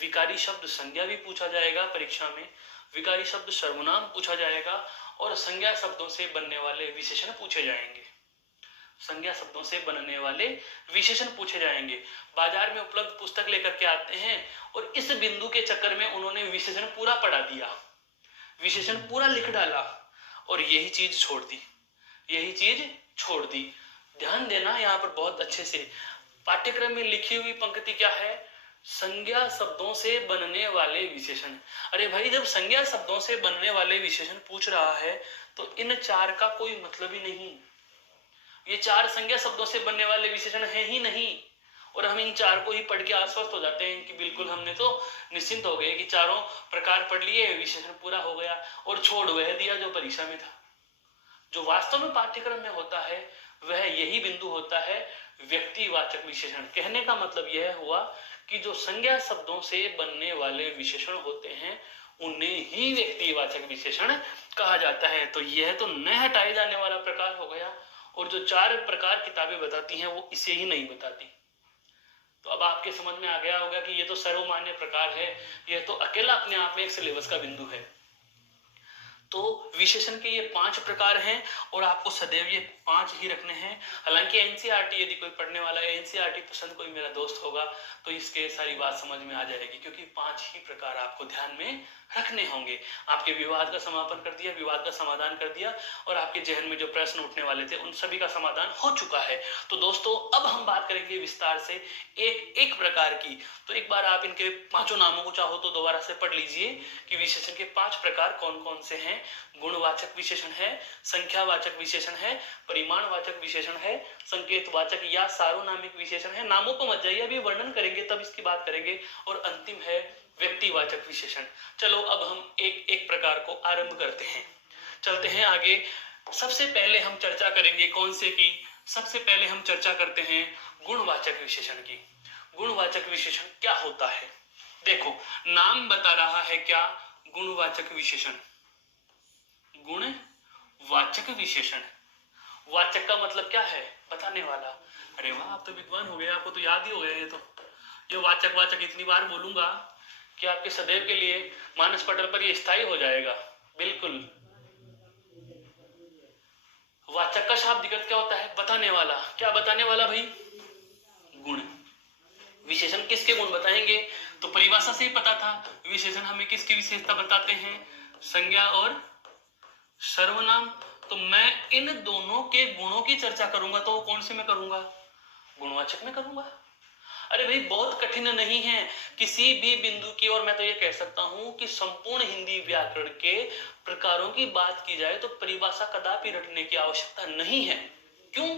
विकारी शब्द संज्ञा भी पूछा जाएगा परीक्षा में, विकारी शब्द सर्वनाम पूछा जाएगा, और संज्ञा शब्दों से बनने वाले विशेषण पूछे जाएंगे। संज्ञा शब्दों से बनने वाले विशेषण पूछे जाएंगे। बाजार में उपलब्ध पुस्तक लेकर के आते हैं और इस बिंदु के चक्कर में उन्होंने विशेषण पूरा पढ़ा दिया, विशेषण पूरा लिख डाला और यही चीज छोड़ दी, यही चीज छोड़ दी। ध्यान देना यहाँ पर बहुत अच्छे से। पाठ्यक्रम में लिखी हुई पंक्ति क्या है? संज्ञा शब्दों से बनने वाले विशेषण। अरे भाई, जब संज्ञा शब्दों से बनने वाले विशेषण पूछ रहा है तो इन चार का कोई मतलब ही नहीं। ये चार संज्ञा शब्दों से बनने वाले विशेषण है ही नहीं, और हम इन चार को ही पढ़ के आश्वस्त हो जाते हैं कि बिल्कुल हमने तो निश्चिंत हो गए कि चारों प्रकार पढ़ लिए, विशेषण पूरा हो गया, और छोड़ वह दिया जो परीक्षा में था। जो वास्तव में पाठ्यक्रम में होता है वह यही बिंदु होता है, व्यक्तिवाचक विशेषण। कहने का मतलब यह हुआ कि जो संज्ञा शब्दों से बनने वाले विशेषण होते हैं उन्हें ही व्यक्तिवाचक विशेषण कहा जाता है। तो यह तो न हटाए जाने वाला प्रकार हो गया, और जो चार प्रकार किताबें बताती हैं वो इसे ही नहीं बताती। तो अब आपके समझ में आ गया होगा कि ये तो सर्वमान्य प्रकार है, यह तो अकेला अपने आप में एक सिलेबस का बिंदु है। तो विशेषण के ये 5 प्रकार हैं और आपको सदैव ये 5 ही रखने हैं। हालांकि एनसीईआरटी यदि कोई पढ़ने वाला है, एनसीईआरटी पसंद कोई मेरा दोस्त होगा तो इसके सारी बात समझ में आ जाएगी, क्योंकि 5 ही प्रकार आपको ध्यान में रखने होंगे। आपके विवाद का समापन कर दिया, विवाद का समाधान कर दिया, और आपके जहन में जो प्रश्न उठने वाले थे उन सभी का समाधान हो चुका है। तो दोस्तों अब हम बात करेंगे विस्तार से एक एक प्रकार की। तो एक बार आप इनके 5 नामों को चाहो तो दोबारा से पढ़ लीजिए कि विशेषण के 5 प्रकार कौन कौन से हैं। गुणवाचक विशेषण है, संख्यावाचक विशेषण है, परिमाणवाचक विशेषण है, संकेतवाचक या सार्वनामिक विशेषण है। नामों को मत जाइए, अभी वर्णन करेंगे तब इसकी बात करेंगे। और अंतिम है व्यक्तिवाचक विशेषण। चलो अब हम एक एक प्रकार को आरंभ करते हैं, चलते हैं आगे। सबसे पहले हम चर्चा करेंगे कौन से की? सबसे पहले हम चर्चा करते हैं गुणवाचक विशेषण की। गुणवाचक विशेषण क्या होता है? देखो, नाम बता रहा है क्या? गुणवाचक विशेषण। गुणवाचक विशेषण, वाचक का मतलब क्या है? बताने वाला। अरे वाह, आप तो विद्वान हो गए, आपको तो याद ही हो गया। ये वाचक वाचक इतनी बार बोलूंगा कि आपके सदैव के लिए मानस पटल पर ये स्थायी हो जाएगा। बिल्कुल। वाचक का शाब्दिक अर्थ क्या होता है? बताने वाला। क्या बताने वाला भाई? गुण। विशेषण किसके गुण बताएंगे? तो परिभाषा से ही पता था, विशेषण हमें किसकी विशेषता बताते हैं? संज्ञा और सर्वनाम। तो मैं इन दोनों के गुणों की चर्चा करूंगा, तो कौन से में करूंगा? गुणवाचक में करूंगा। अरे भाई, बहुत कठिन नहीं है किसी भी बिंदु की। और मैं तो ये कह सकता हूं कि संपूर्ण हिंदी व्याकरण के प्रकारों की बात की जाए तो परिभाषा कदापि रटने की आवश्यकता नहीं है। क्यों?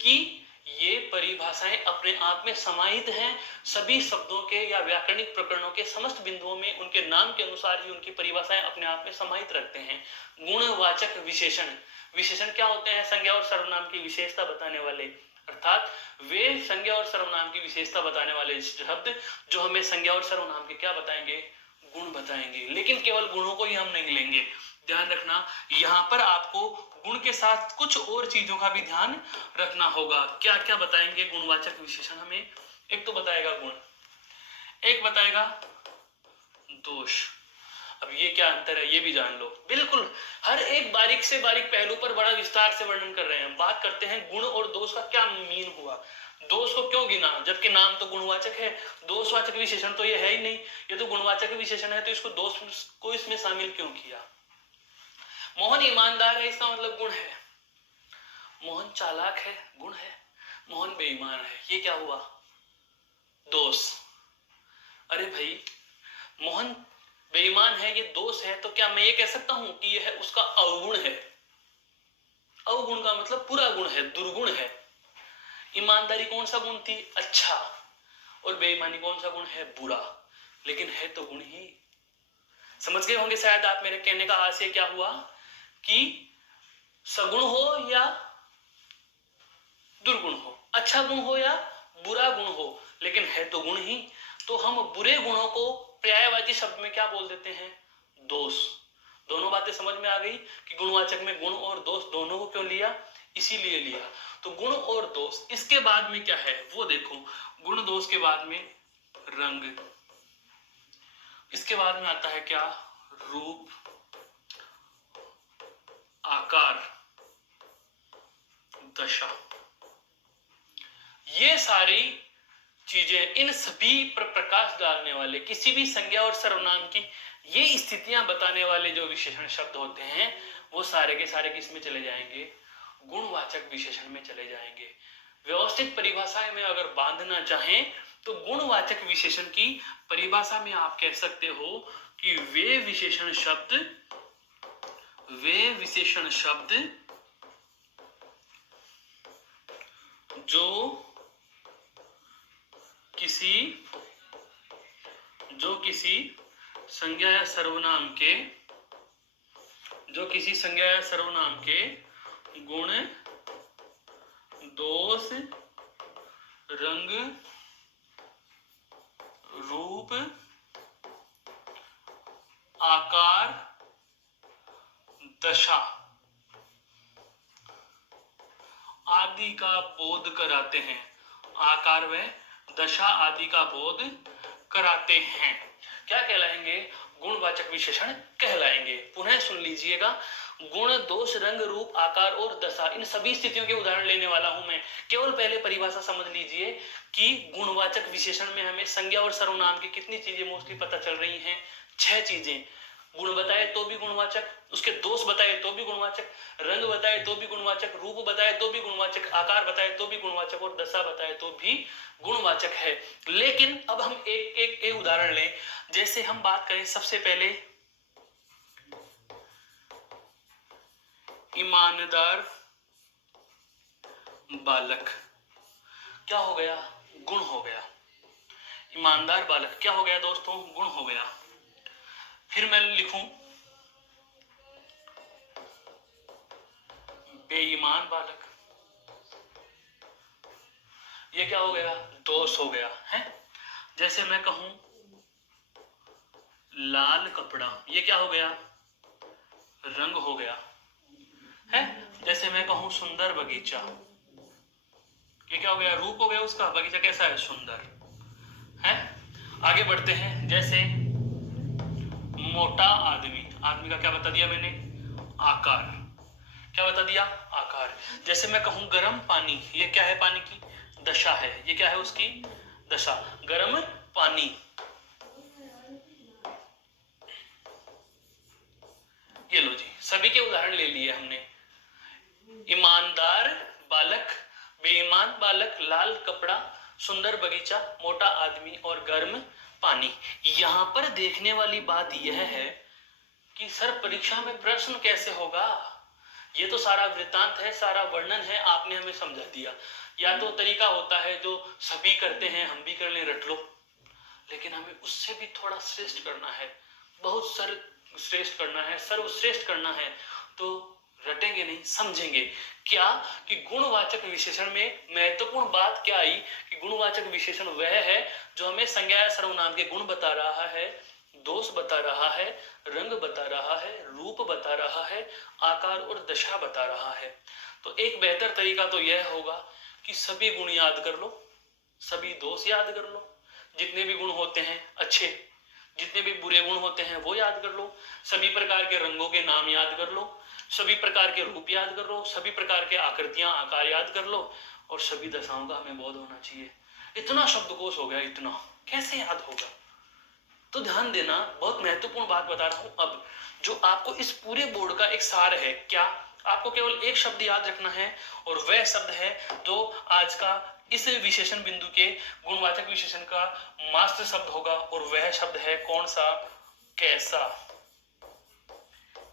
कि ये परिभाषाएं अपने आप में समाहित हैं। सभी शब्दों के या व्याकरणिक प्रकरणों के समस्त बिंदुओं में उनके नाम के अनुसार ही उनकी परिभाषाएं अपने आप में समाहित रखते हैं। गुणवाचक विशेषण, विशेषण क्या होते हैं? संज्ञा और सर्वनाम की विशेषता बताने वाले, अर्थात वे संज्ञा और सर्वनाम की विशेषता बताने वाले शब्द जो हमें संज्ञा और सर्वनाम के क्या बताएंगे? गुण बताएंगे। लेकिन केवल गुणों को ही हम नहीं लेंगे, ध्यान रखना। यहाँ पर आपको गुण के साथ कुछ और चीजों का भी ध्यान रखना होगा। क्या क्या बताएंगे गुणवाचक विशेषण हमें? एक तो बताएगा गुण, एक बताएगा दोष। अब ये क्या अंतर है ये भी जान लो। बिल्कुल हर एक बारीक से बारीक पहलू पर बड़ा विस्तार से वर्णन कर रहे हैं। बात करते हैं गुण और दोष का क्या मीन हुआ, दोष को क्यों गिना, जबकि नाम तो गुणवाचक है, दोषवाचक विशेषण तो ये है ही नहीं, ये तो गुणवाचक विशेषण है, तो इसको दोष को इसमें शामिल क्यों किया। मोहन ईमानदार है इसका मतलब गुण है, मोहन चालाक है गुण है, मोहन बेईमान है ये क्या हुआ, दोष। अरे भाई मोहन बेईमान है ये दोष है, तो क्या मैं ये कह सकता हूं कि यह उसका अवगुण है। अवगुण का मतलब पूरा गुण है, दुर्गुण है। ईमानदारी कौन सा गुण थी, अच्छा, और बेईमानी कौन सा गुण है, बुरा, लेकिन है तो गुण ही। समझ गए होंगे शायद आप मेरे कहने का आशय क्या हुआ, कि सगुण हो या दुर्गुण हो, अच्छा गुण हो या बुरा गुण हो, लेकिन है तो गुण ही। तो हम बुरे गुणों को पर्यायवाची शब्द में क्या बोल देते हैं, दोष। दोनों बातें समझ में आ गई कि गुणवाचक में गुण और दोष दोनों को क्यों लिया, इसीलिए लिया। तो गुण और दोष, इसके बाद में क्या है वो देखो, गुण दोष के बाद में रंग, इसके बाद में आता है क्या, रूप, आकार, दशा। ये सारी चीजें, इन सभी पर प्रकाश डालने वाले, किसी भी संज्ञा और सर्वनाम की ये स्थितियां बताने वाले जो विशेषण शब्द होते हैं वो सारे के सारे किस में चले जाएंगे, गुणवाचक विशेषण में चले जाएंगे। व्यवस्थित परिभाषा में अगर बांधना चाहें तो गुणवाचक विशेषण की परिभाषा में आप कह सकते हो कि वे विशेषण शब्द जो किसी संज्ञा या सर्वनाम के गुण, दोष, रंग, रूप, आकार, दशा आदि का बोध कराते हैं। आकार व दशा आदि का बोध कराते हैं, क्या कहलाएंगे, गुणवाचक विशेषण कहलाएंगे। पुनः सुन लीजिएगा, गुण, दोष, रंग, रूप, आकार और दशा, इन सभी स्थितियों के उदाहरण लेने वाला हूं मैं। केवल पहले परिभाषा समझ लीजिए कि गुणवाचक विशेषण में हमें संज्ञा और सर्वनाम की कितनी चीजें मोस्टली पता चल रही हैं, 6 चीजें। गुण बताए तो भी गुणवाचक, उसके दोष बताए तो भी गुणवाचक, रंग बताए तो भी गुणवाचक, रूप बताए तो भी गुणवाचक, आकार बताए तो भी गुणवाचक और दशा बताए तो भी गुणवाचक है। लेकिन अब हम एक उदाहरण लें। जैसे हम बात करें सबसे पहले ईमानदार बालक, क्या हो गया, गुण हो गया। ईमानदार बालक क्या हो गया दोस्तों, गुण हो गया। फिर मैं लिखूं बेईमान बालक, ये क्या हो गया, दोष हो गया है। जैसे मैं कहूं लाल कपड़ा, ये क्या हो गया, रंग हो गया है। जैसे मैं कहूं सुंदर बगीचा, ये क्या हो गया, रूप हो गया उसका, बगीचा कैसा है, सुंदर है। आगे बढ़ते हैं, जैसे मोटा आदमी, आदमी का क्या बता दिया मैंने, आकार, क्या बता दिया, आकार। जैसे मैं कहूं गर्म पानी, ये क्या है, पानी की दशा है, ये क्या है उसकी दशा, गर्म पानी। ये लो जी, सभी के उदाहरण ले लिए हमने। ईमानदार बालक, बेईमान बालक, लाल कपड़ा, सुंदर बगीचा, मोटा आदमी और गर्म पानी। यहां पर देखने वाली बात यह है कि सर परीक्षा में प्रश्न कैसे होगा। ये तो सारा वृत्तांत है, सारा वर्णन है, आपने हमें समझा दिया। या तो तरीका होता है जो सभी करते हैं हम भी कर ले, रट लो, लेकिन हमें उससे भी थोड़ा श्रेष्ठ करना है, बहुत श्रेष्ठ करना है, सर्वश्रेष्ठ करना है। तो रटेंगे नहीं, समझेंगे क्या कि गुणवाचक विशेषण में महत्वपूर्ण बात क्या आई कि गुणवाचक विशेषण वह है जो हमें संज्ञा या सर्वनाम के गुण बता रहा है, दोष बता रहा है, रंग बता रहा है, रूप बता रहा है, आकार और दशा बता रहा है। तो एक बेहतर तरीका तो यह होगा कि सभी गुण याद कर लो, सभी दोष याद कर लो, जितने भी गुण होते हैं अच्छे, जितने भी बुरे गुण होते हैं वो याद कर लो, सभी प्रकार के रंगों के नाम याद कर लो, सभी प्रकार के रूप याद कर लो, सभी प्रकार के आकृतियां आकार याद कर लो, और सभी दशाओं का हमें बोध होना चाहिए। इतना शब्दकोश हो गया, इतना कैसे याद होगा? तो ध्यान देना, बहुत महत्वपूर्ण बात बता रहा हूं अब, जो आपको इस पूरे बोर्ड का एक सार है। क्या? आपको केवल एक शब्द याद रखना है, और वह शब्द है जो आज का इस विशेषण बिंदु के गुणवाचक विशेषण का मास्टर शब्द होगा, और वह शब्द है कौन सा? कैसा।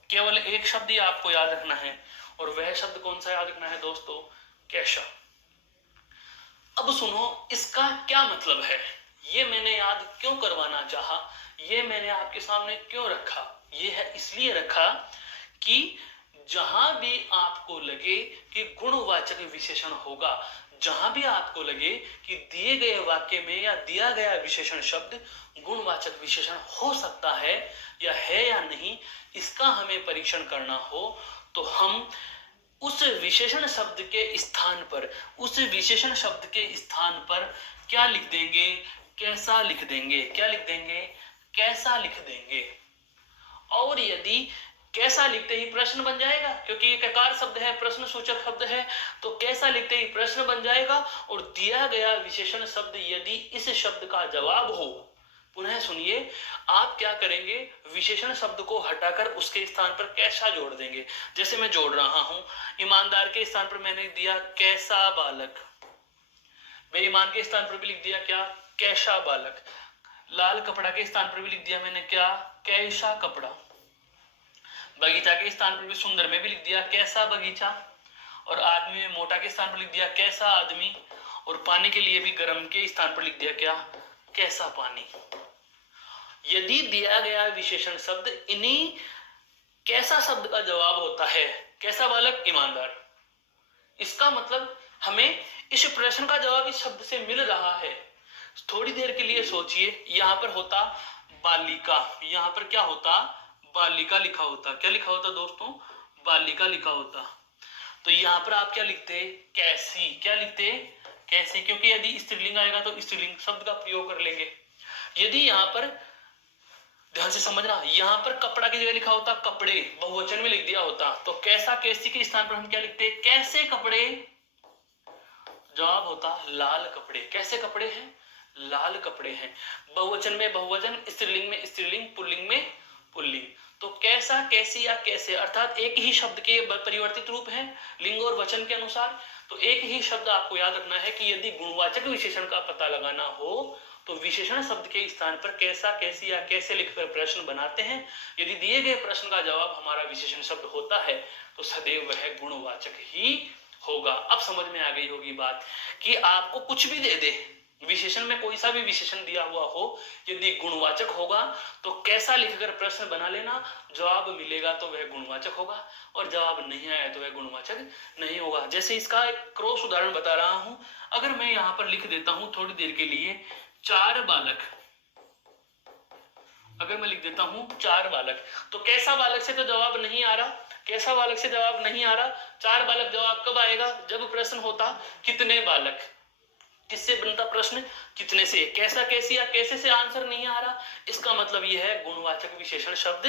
केवल एक शब्द ही आपको याद रखना है, और वह शब्द कौन सा याद रखना है दोस्तों? कैसा। अब सुनो, इसका क्या मतलब है, ये मैंने याद क्यों करवाना चाहा, ये मैंने आपके सामने क्यों रखा? ये है इसलिए रखा कि जहां भी आपको लगे कि गुणवाचक विशेषण होगा, जहां भी आपको लगे कि दिए गए वाक्य में या दिया गया विशेषण शब्द गुणवाचक विशेषण हो सकता है या नहीं, इसका हमें परीक्षण करना हो, तो हम उस विशेषण शब्द के स्थान पर, उस विशेषण शब्द के स्थान पर क्या लिख देंगे? कैसा लिख देंगे। क्या लिख देंगे? कैसा लिख देंगे। और यदि कैसा लिखते ही प्रश्न बन जाएगा, क्योंकि ये ककार शब्द है, प्रश्न सूचक शब्द है, तो कैसा लिखते ही प्रश्न बन जाएगा, और दिया गया विशेषण शब्द यदि इस शब्द का जवाब हो, पुनः सुनिए, आप क्या करेंगे? विशेषण शब्द को हटाकर उसके स्थान पर कैसा जोड़ देंगे। जैसे मैं जोड़ रहा हूं, ईमानदार के स्थान पर मैंने दिया कैसा बालक, बेईमान के स्थान पर भी लिख दिया क्या? कैसा बालक। लाल कपड़ा के स्थान पर भी लिख दिया मैंने क्या? कैसा कपड़ा। बगीचा के स्थान पर भी, सुंदर में भी लिख दिया कैसा बगीचा, और आदमी में मोटा के स्थान पर लिख दिया कैसा आदमी, और पानी के लिए भी गर्म के स्थान पर लिख दिया क्या? कैसा पानी। यदि दिया गया विशेषण शब्द इन्हीं कैसा शब्द का जवाब होता है, कैसा बालक, ईमानदार, इसका मतलब हमें इस प्रश्न का जवाब इस शब्द से मिल रहा है। थोड़ी देर के लिए सोचिए, यहां पर होता बालिका, यहां पर क्या होता? बालिका लिखा होता। क्या लिखा होता दोस्तों? बालिका लिखा होता। तो यहां पर आप क्या लिखते? कैसी। क्या लिखते? कैसी, क्योंकि यदि स्त्रीलिंग आएगा तो स्त्रीलिंग शब्द का प्रयोग कर लेंगे। यदि यहां पर, ध्यान से समझना, यहां पर कपड़ा की जगह लिखा होता कपड़े, बहुवचन में लिख दिया होता, तो कैसा कैसी के स्थान पर हम क्या लिखते? कैसे कपड़े। जवाब होता लाल कपड़े। कैसे कपड़े हैं? लाल कपड़े हैं। बहुवचन में बहुवचन, स्त्रीलिंग में स्त्रीलिंग, पुल्लिंग में पुल्लिंग। तो कैसा, कैसी या कैसे अर्थात एक ही शब्द के परिवर्तित रूप हैं लिंग और वचन के अनुसार। तो एक ही शब्द आपको याद रखना है कि यदि गुणवाचक विशेषण का पता लगाना हो तो विशेषण शब्द के स्थान पर कैसा, कैसी या कैसे लिखकर प्रश्न बनाते हैं। यदि दिए गए प्रश्न का जवाब हमारा विशेषण शब्द होता है तो सदैव वह गुणवाचक ही होगा। अब समझ में आ गई होगी बात कि आपको कुछ भी दे दे, विशेषण में कोई सा भी विशेषण दिया हुआ हो, यदि गुणवाचक होगा तो कैसा लिखकर प्रश्न बना लेना, जवाब मिलेगा तो वह गुणवाचक होगा, और जवाब नहीं आया तो वह गुणवाचक नहीं होगा। जैसे इसका एक क्रॉस उदाहरण बता रहा हूं, अगर मैं यहां पर लिख देता हूं थोड़ी देर के लिए चार बालक, अगर मैं लिख देता हूं चार बालक, तो कैसा बालक से तो जवाब नहीं आ रहा, कैसा बालक से जवाब नहीं आ रहा। चार बालक जवाब कब आएगा? जब प्रश्न होता कितने बालक। किससे बनता प्रश्न? कितने से। कैसा, कैसी या कैसे से आंसर नहीं आ रहा, इसका मतलब यह है गुणवाचक विशेषण शब्द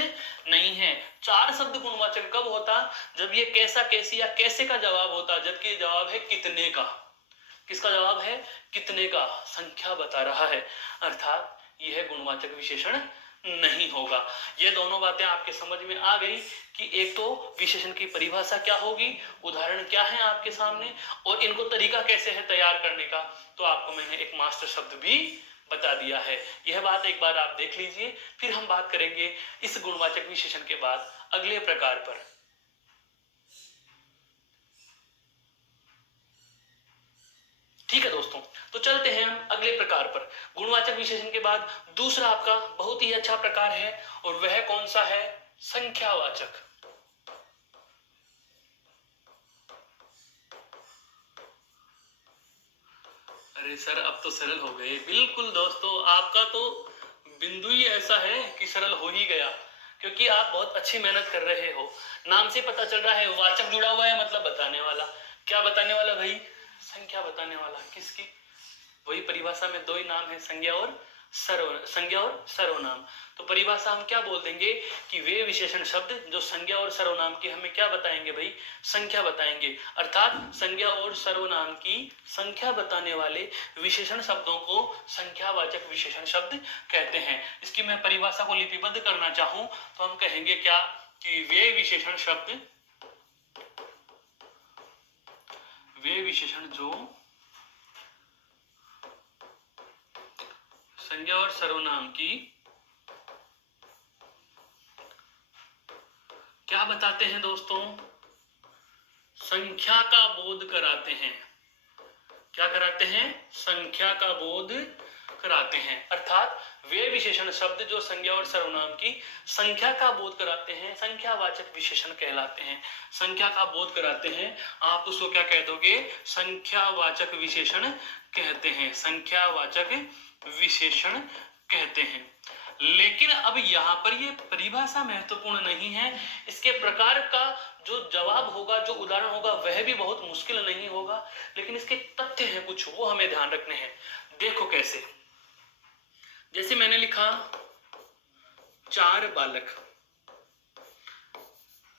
नहीं है। चार शब्द गुणवाचक कब होता? जब ये कैसा, कैसी या कैसे का जवाब होता, जबकि जवाब है कितने का। किसका जवाब है? कितने का, संख्या बता रहा है, अर्थात यह गुणवाचक विशेषण नहीं होगा। ये दोनों बातें आपके समझ में आ गई कि एक तो विशेषण की परिभाषा क्या होगी, उदाहरण क्या है आपके सामने, और इनको तरीका कैसे है तैयार करने का। तो आपको मैंने एक मास्टर शब्द भी बता दिया है। यह बात एक बार आप देख लीजिए, फिर हम बात करेंगे इस गुणवाचक विशेषण के बाद अगले प्रकार पर। ठीक है दोस्तों, तो चलते हैं हम अगले प्रकार पर। गुणवाचक विशेषण के बाद दूसरा आपका बहुत ही अच्छा प्रकार है, और वह कौन सा है? संख्यावाचक। अरे सर, अब तो सरल हो गए। बिल्कुल दोस्तों, आपका तो बिंदु ही ऐसा है कि सरल हो ही गया, क्योंकि आप बहुत अच्छी मेहनत कर रहे हो। नाम से पता चल रहा है वाचक जुड़ा हुआ है, मतलब बताने वाला। क्या बताने वाला भाई? संख्या बताने वाला। किसकी? वही परिभाषा में दो ही नाम है, संज्ञा और सर्वनाम। तो परिभाषा हम क्या बोल देंगे कि वे विशेषण शब्द जो संज्ञा और सर्वनाम की हमें क्या बताएंगे भाई, संख्या बताएंगे। अर्थात संज्ञा और सर्वनाम की संख्या बताने वाले विशेषण शब्दों को संख्यावाचक विशेषण शब्द कहते हैं। इसकी मैं परिभाषा को लिपिबद्ध करना चाहूं तो हम कहेंगे क्या कि वे विशेषण शब्द, वे विशेषण जो संज्ञा और सर्वनाम की क्या बताते हैं दोस्तों, संख्या का बोध कराते हैं। क्या कराते हैं, संख्या का बोध कराते हैं। अर्थात वे विशेषण शब्द जो संज्ञा और सर्वनाम की संख्या का बोध कराते हैं, संख्यावाचक विशेषण कहलाते हैं। संख्या का बोध कराते हैं, आप उसको क्या कह दोगे, संख्यावाचक विशेषण कहते हैं, संख्यावाचक विशेषण कहते हैं। लेकिन अब यहाँ पर ये परिभाषा महत्वपूर्ण नहीं है, इसके प्रकार का जो जवाब होगा, जो उदाहरण होगा वह भी बहुत मुश्किल नहीं होगा, लेकिन इसके तथ्य हैं कुछ, वो हमें ध्यान रखने हैं। देखो कैसे, जैसे मैंने लिखा 4 बालक।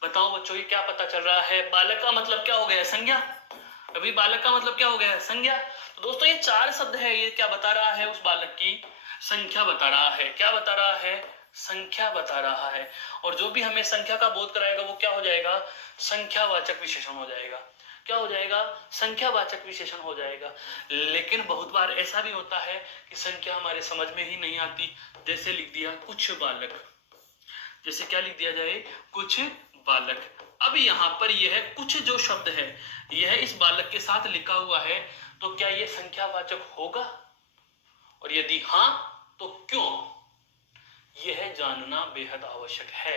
बताओ बच्चों ये क्या पता चल रहा है, बालक का मतलब क्या हो गया, संज्ञा। अभी बालक का मतलब क्या हो गया, संज्ञा। तो दोस्तों ये 4 शब्द है, ये क्या बता रहा है, उस बालक की संख्या बता रहा है। क्या बता रहा है, संख्या बता रहा है। और जो भी हमें संख्या का बोध कराएगा वो क्या हो जाएगा, संख्यावाचक विशेषण हो जाएगा। क्या हो जाएगा, संख्यावाचक विशेषण हो जाएगा। लेकिन बहुत बार ऐसा भी होता है कि संख्या हमारे समझ में ही नहीं आती। जैसे लिख दिया कुछ बालक, जैसे क्या लिख दिया जाए, कुछ बालक। अब यहाँ पर यह कुछ जो शब्द है यह इस बालक के साथ लिखा हुआ है, तो क्या यह संख्यावाचक होगा, और यदि हाँ तो क्यों, यह जानना बेहद आवश्यक है।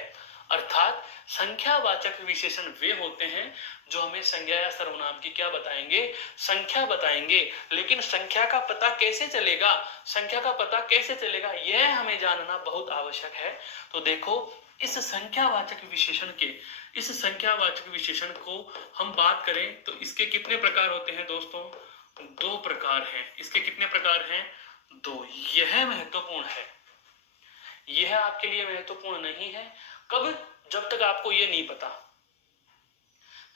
अर्थात संख्यावाचक विशेषण वे होते हैं जो हमें संज्ञा या सर्वनाम की क्या बताएंगे, संख्या बताएंगे। लेकिन संख्या का पता कैसे चलेगा, संख्या का पता कैसे चलेगा, यह हमें जानना बहुत आवश्यक है। तो देखो इस संख्यावाचक विशेषण के, इस संख्यावाचक विशेषण को हम बात करें तो इसके कितने प्रकार होते हैं दोस्तों, 2 प्रकार हैं। इसके कितने प्रकार हैं, 2। यह महत्वपूर्ण है, यह आपके लिए महत्वपूर्ण नहीं है। कब, जब तक आपको यह नहीं पता।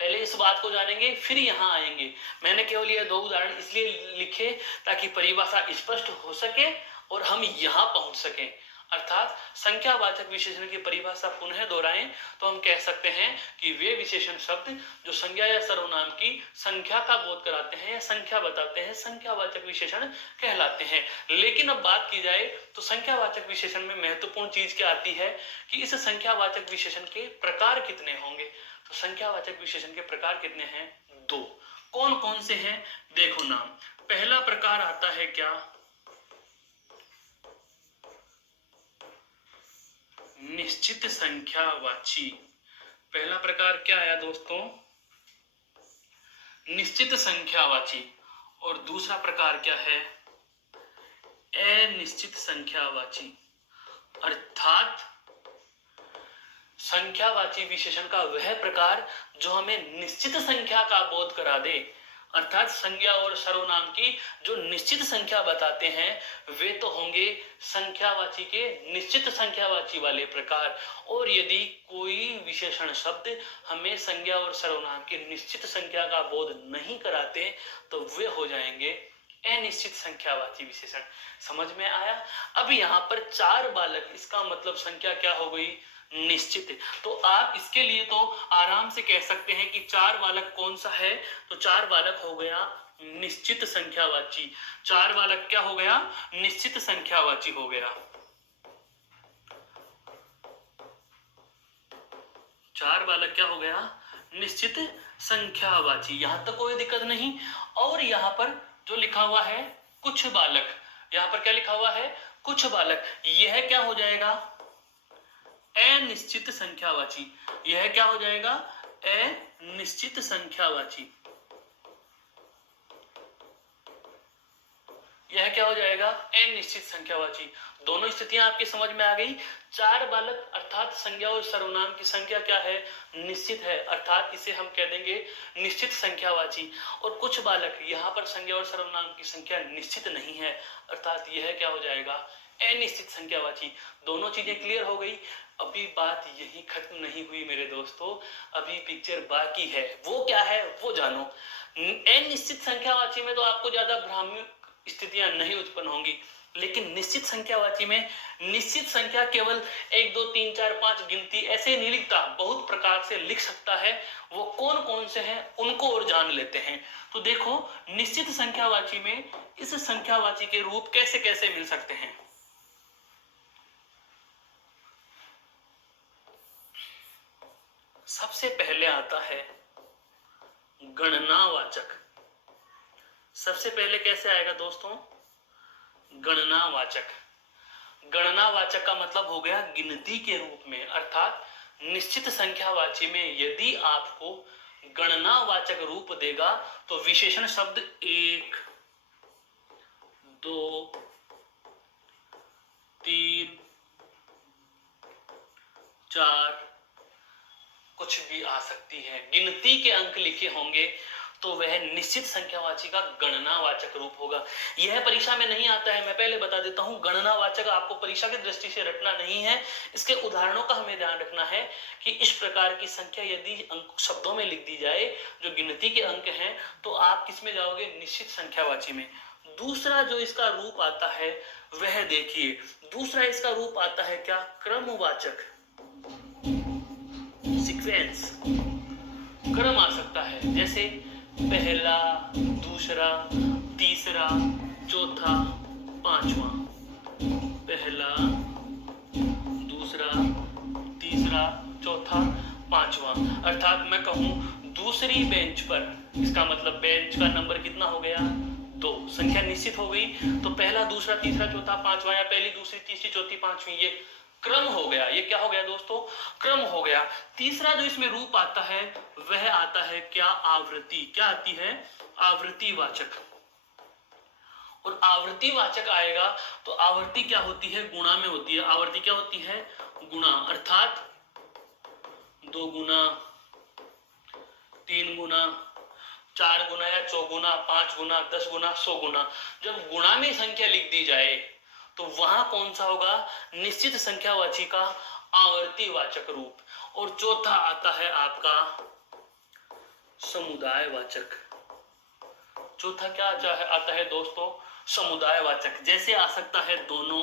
पहले इस बात को जानेंगे फिर यहां आएंगे। मैंने केवल ये 2 उदाहरण इसलिए लिखे ताकि परिभाषा स्पष्ट हो सके और हम यहां पहुंच सकें। अर्थात संख्यावाचक विशेषण की परिभाषा पुनः दोहराएं तो हम कह सकते हैं कि वे विशेषण शब्द जो संज्ञा या सर्वनाम की संख्या का बोध कराते हैं या संख्या बताते हैं, संख्यावाचक विशेषण कहलाते हैं। लेकिन अब बात की जाए तो संख्यावाचक विशेषण में महत्वपूर्ण चीज क्या आती है कि इस संख्यावाचक विशेषण के प्रकार कितने होंगे। तो संख्यावाचक विशेषण के प्रकार कितने हैं, 2। कौन कौन से हैं, देखो नाम। पहला प्रकार आता है क्या, निश्चित संख्यावाची। पहला प्रकार क्या आया दोस्तों, निश्चित संख्यावाची। और दूसरा प्रकार क्या है, अनिश्चित संख्यावाची। अर्थात संख्यावाची विशेषण का वह प्रकार जो हमें निश्चित संख्या का बोध करा दे। अर्थात संज्ञा और सर्वनाम की जो निश्चित संख्या बताते हैं वे तो होंगे संख्यावाची के निश्चित संख्यावाची वाले प्रकार। और यदि कोई विशेषण शब्द हमें संज्ञा और सर्वनाम की निश्चित संख्या का बोध नहीं कराते तो वे हो जाएंगे अनिश्चित संख्यावाची विशेषण। समझ में आया। अब यहाँ पर 4 बालक, इसका मतलब संख्या क्या हो गई, निश्चित। तो आप इसके लिए तो आराम से कह सकते हैं कि 4 बालक कौन सा है, तो 4 बालक हो गया निश्चित संख्यावाची। 4 बालक क्या हो गया, निश्चित संख्यावाची हो गया। 4 बालक क्या हो गया, निश्चित संख्यावाची। यहां तक कोई दिक्कत नहीं। और यहाँ पर जो लिखा हुआ है कुछ बालक, यहाँ पर क्या लिखा हुआ है, कुछ बालक, यह क्या हो जाएगा, अनिश्चित संख्यावाची। यह क्या हो जाएगा, अनिश्चित संख्यावाची। यह क्या हो जाएगा, अनिश्चित संख्यावाची। दोनों स्थितियां आपके समझ में आ गई। चार बालक अर्थात संज्ञा और सर्वनाम की संख्या क्या है, निश्चित है, अर्थात इसे हम कह देंगे निश्चित संख्यावाची। और कुछ बालक, यहाँ पर संज्ञा और सर्वनाम की संख्या निश्चित नहीं है, अर्थात यह क्या हो जाएगा, अनिश्चित संख्यावाची। दोनों चीजें क्लियर हो गई। अभी बात यही खत्म नहीं हुई मेरे दोस्तों, अभी पिक्चर बाकी है। वो क्या है वो जानो। अनिश्चित संख्यावाची में तो आपको ज्यादा भ्राम्य स्थितियां नहीं उत्पन्न होंगी, लेकिन निश्चित संख्यावाची में निश्चित संख्या केवल 1 2 3 4 5 गिनती ऐसे नहीं लिखता, बहुत प्रकार से लिख सकता है। वो कौन कौन से हैं उनको और जान लेते हैं। तो देखो, निश्चित संख्यावाची में इस संख्यावाची के रूप कैसे कैसे मिल सकते हैं। सबसे पहले आता है गणनावाचक। सबसे पहले कैसे आएगा दोस्तों, गणनावाचक। गणनावाचक का मतलब हो गया गिनती के रूप में, अर्थात निश्चित संख्यावाची में यदि आपको गणनावाचक रूप देगा तो विशेषण शब्द 1 2 3 4 कुछ भी आ सकती है, गिनती के अंक लिखे होंगे तो वह निश्चित संख्यावाची का गणनावाचक रूप होगा। यह परीक्षा में नहीं आता है, मैं पहले बता देता हूं। गणनावाचक आपको परीक्षा की दृष्टि से रटना नहीं है, इसके उदाहरणों का हमें ध्यान रखना है कि इस प्रकार की संख्या यदि अंक शब्दों में लिख दी जाए जो गिनती के अंक हैं, तो आप किस में जाओगे, निश्चित संख्यावाची में। दूसरा जो इसका रूप आता है वह देखिए, दूसरा इसका रूप आता है क्या, क्रमवाचक। सीक्वेंस, क्रम आ सकता है, जैसे पहला, दूसरा, तीसरा, चौथा, पांचवा। पहला, दूसरा, तीसरा, चौथा, पांचवा। अर्थात मैं कहूं दूसरी बेंच पर, इसका मतलब बेंच का नंबर कितना हो गया, 2। संख्या निश्चित हो गई, तो पहला, दूसरा, तीसरा, चौथा, पांचवा, या पहली, दूसरी, तीसरी, चौथी, पांचवी, ये क्रम हो गया। ये क्या हो गया दोस्तों, क्रम हो गया। तीसरा जो इसमें रूप आता है वह आता है क्या, आवृत्ति। क्या आती है, आवृत्तिवाचक। और आवृत्तिवाचक आएगा तो आवृत्ति क्या होती है, गुणा में होती है। आवृत्ति क्या होती है, गुणा, अर्थात 2 गुना, 3 गुना, 4 गुना या चौगुना, 5 गुना, 10 गुना, 100 गुना। जब गुणा में संख्या लिख दी जाए तो वहां कौन सा होगा, निश्चित संख्यावाची का आवर्तीवाचक रूप। और चौथा आता है आपका समुदायवाचक। चौथा क्या आता है दोस्तों, समुदायवाचक। जैसे आ सकता है दोनों,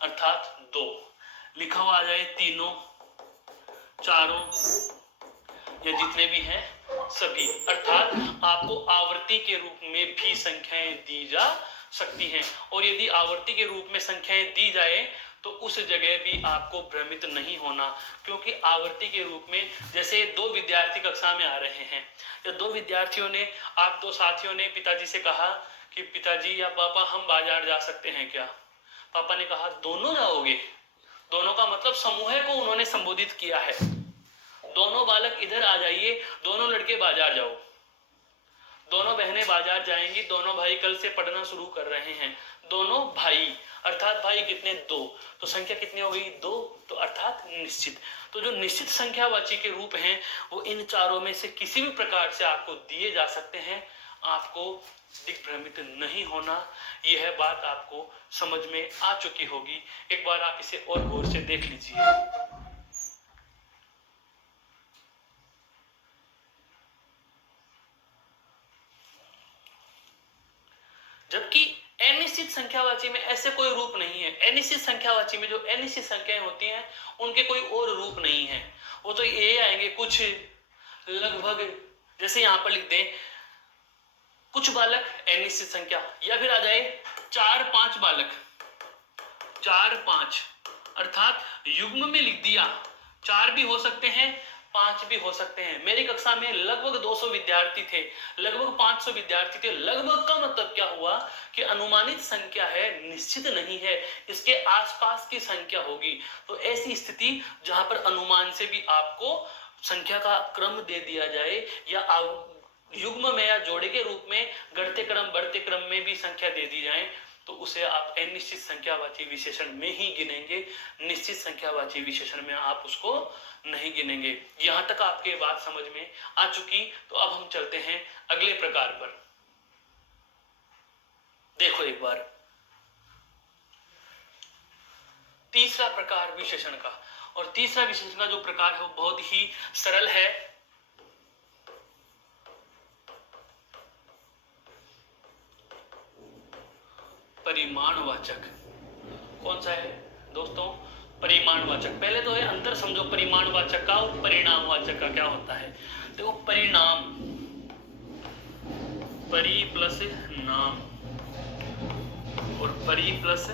अर्थात 2, लिखा हुआ आ जाए तीनों, चारों, या जितने भी हैं सभी। अर्थात आपको आवर्ती के रूप में भी संख्याएं दी जा सकती हैं। और यदि आवर्ती के रूप में संख्याएं दी जाए तो उस जगह भी आपको भ्रमित नहीं होना, क्योंकि आवर्ती के रूप में, जैसे 2 विद्यार्थी कक्षा में आ रहे हैं, या 2 विद्यार्थियों ने, आप 2 साथियों ने पिताजी से कहा कि पिताजी या पापा हम बाजार जा सकते हैं क्या। पापा ने कहा दोनों जाओगे। दोनों का मतलब समूह को उन्होंने संबोधित किया है। दोनों बालक इधर आ जाइए, दोनों लड़के बाजार जाओ। दोनों बहनें बाजार जाएंगी, दोनों भाई कल से पढ़ना शुरू कर रहे हैं। दोनों भाई, अर्थात भाई कितने, 2, तो संख्या कितनी हो गई, 2, तो अर्थात निश्चित। तो जो निश्चित संख्यावाची के रूप हैं वो इन चारों में से किसी भी प्रकार से आपको दिए जा सकते हैं। आपको दिग्भ्रमित नहीं होना, यह बात आपको समझ में आ चुकी होगी। एक बार आप इसे और गौर से देख लीजिए। जबकि अनिश्चित संख्यावाची में ऐसे कोई रूप नहीं है। अनिश्चित संख्यावाची में जो अनिश्चित संख्याएं होती हैं उनके कोई और रूप नहीं है, वो तो ये आएंगे कुछ, लगभग, जैसे यहां पर लिख दें कुछ बालक, अनिश्चित संख्या, या फिर आ जाए 4 5 बालक, 4 5, अर्थात युग्म में लिख दिया। 4 भी हो सकते हैं, 5 भी हो सकते हैं। मेरी कक्षा में लगभग 200 विद्यार्थी थे, लगभग 500 विद्यार्थी थे। लगभग का मतलब क्या हुआ कि अनुमानित संख्या है, निश्चित नहीं है, इसके आसपास की संख्या होगी। तो ऐसी स्थिति जहां पर अनुमान से भी आपको संख्या का क्रम दे दिया जाए या युग्म में या जोड़े के रूप में घटते क्रम बढ़ते क्रम में भी संख्या दे दी जाए तो उसे आप अनिश्चित संख्यावाची विशेषण में ही गिनेंगे, निश्चित संख्यावाची विशेषण में आप उसको नहीं गिनेंगे। यहां तक आपके बात समझ में आ चुकी। तो अब हम चलते हैं अगले प्रकार पर। देखो एक बार तीसरा प्रकार विशेषण का, और तीसरा विशेषण का जो प्रकार है वो बहुत ही सरल है। परिमाणवाचक। कौन सा है दोस्तों? परिमाणवाचक। पहले तो है अंतर समझो परिमाणवाचक का और परिणामवाचक का क्या होता है। देखो परिणाम, परि प्लस नाम और परि प्लस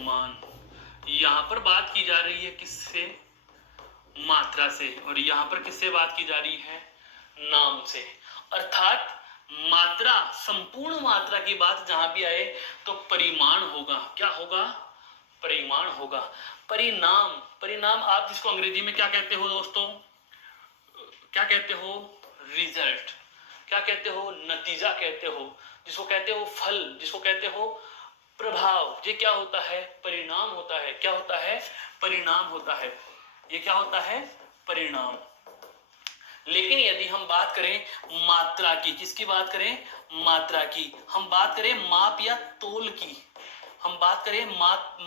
मान। यहां पर बात की जा रही है किससे? मात्रा से। और यहां पर किससे बात की जा रही है? नाम से। अर्थात मात्रा, संपूर्ण मात्रा की बात जहां भी आए तो परिमाण होगा। क्या होगा? परिमाण होगा। परिणाम, परिणाम आप जिसको अंग्रेजी में क्या कहते हो दोस्तों? क्या कहते हो? रिजल्ट। क्या कहते हो? नतीजा कहते हो। जिसको कहते हो फल, जिसको कहते हो प्रभाव। ये क्या होता है? परिणाम होता है। क्या होता है? परिणाम होता है। ये क्या होता है? परिणाम। लेकिन यदि हम बात करें मात्रा की, किसकी बात करें? मात्रा की। हम बात करें माप या तोल की, हम बात करें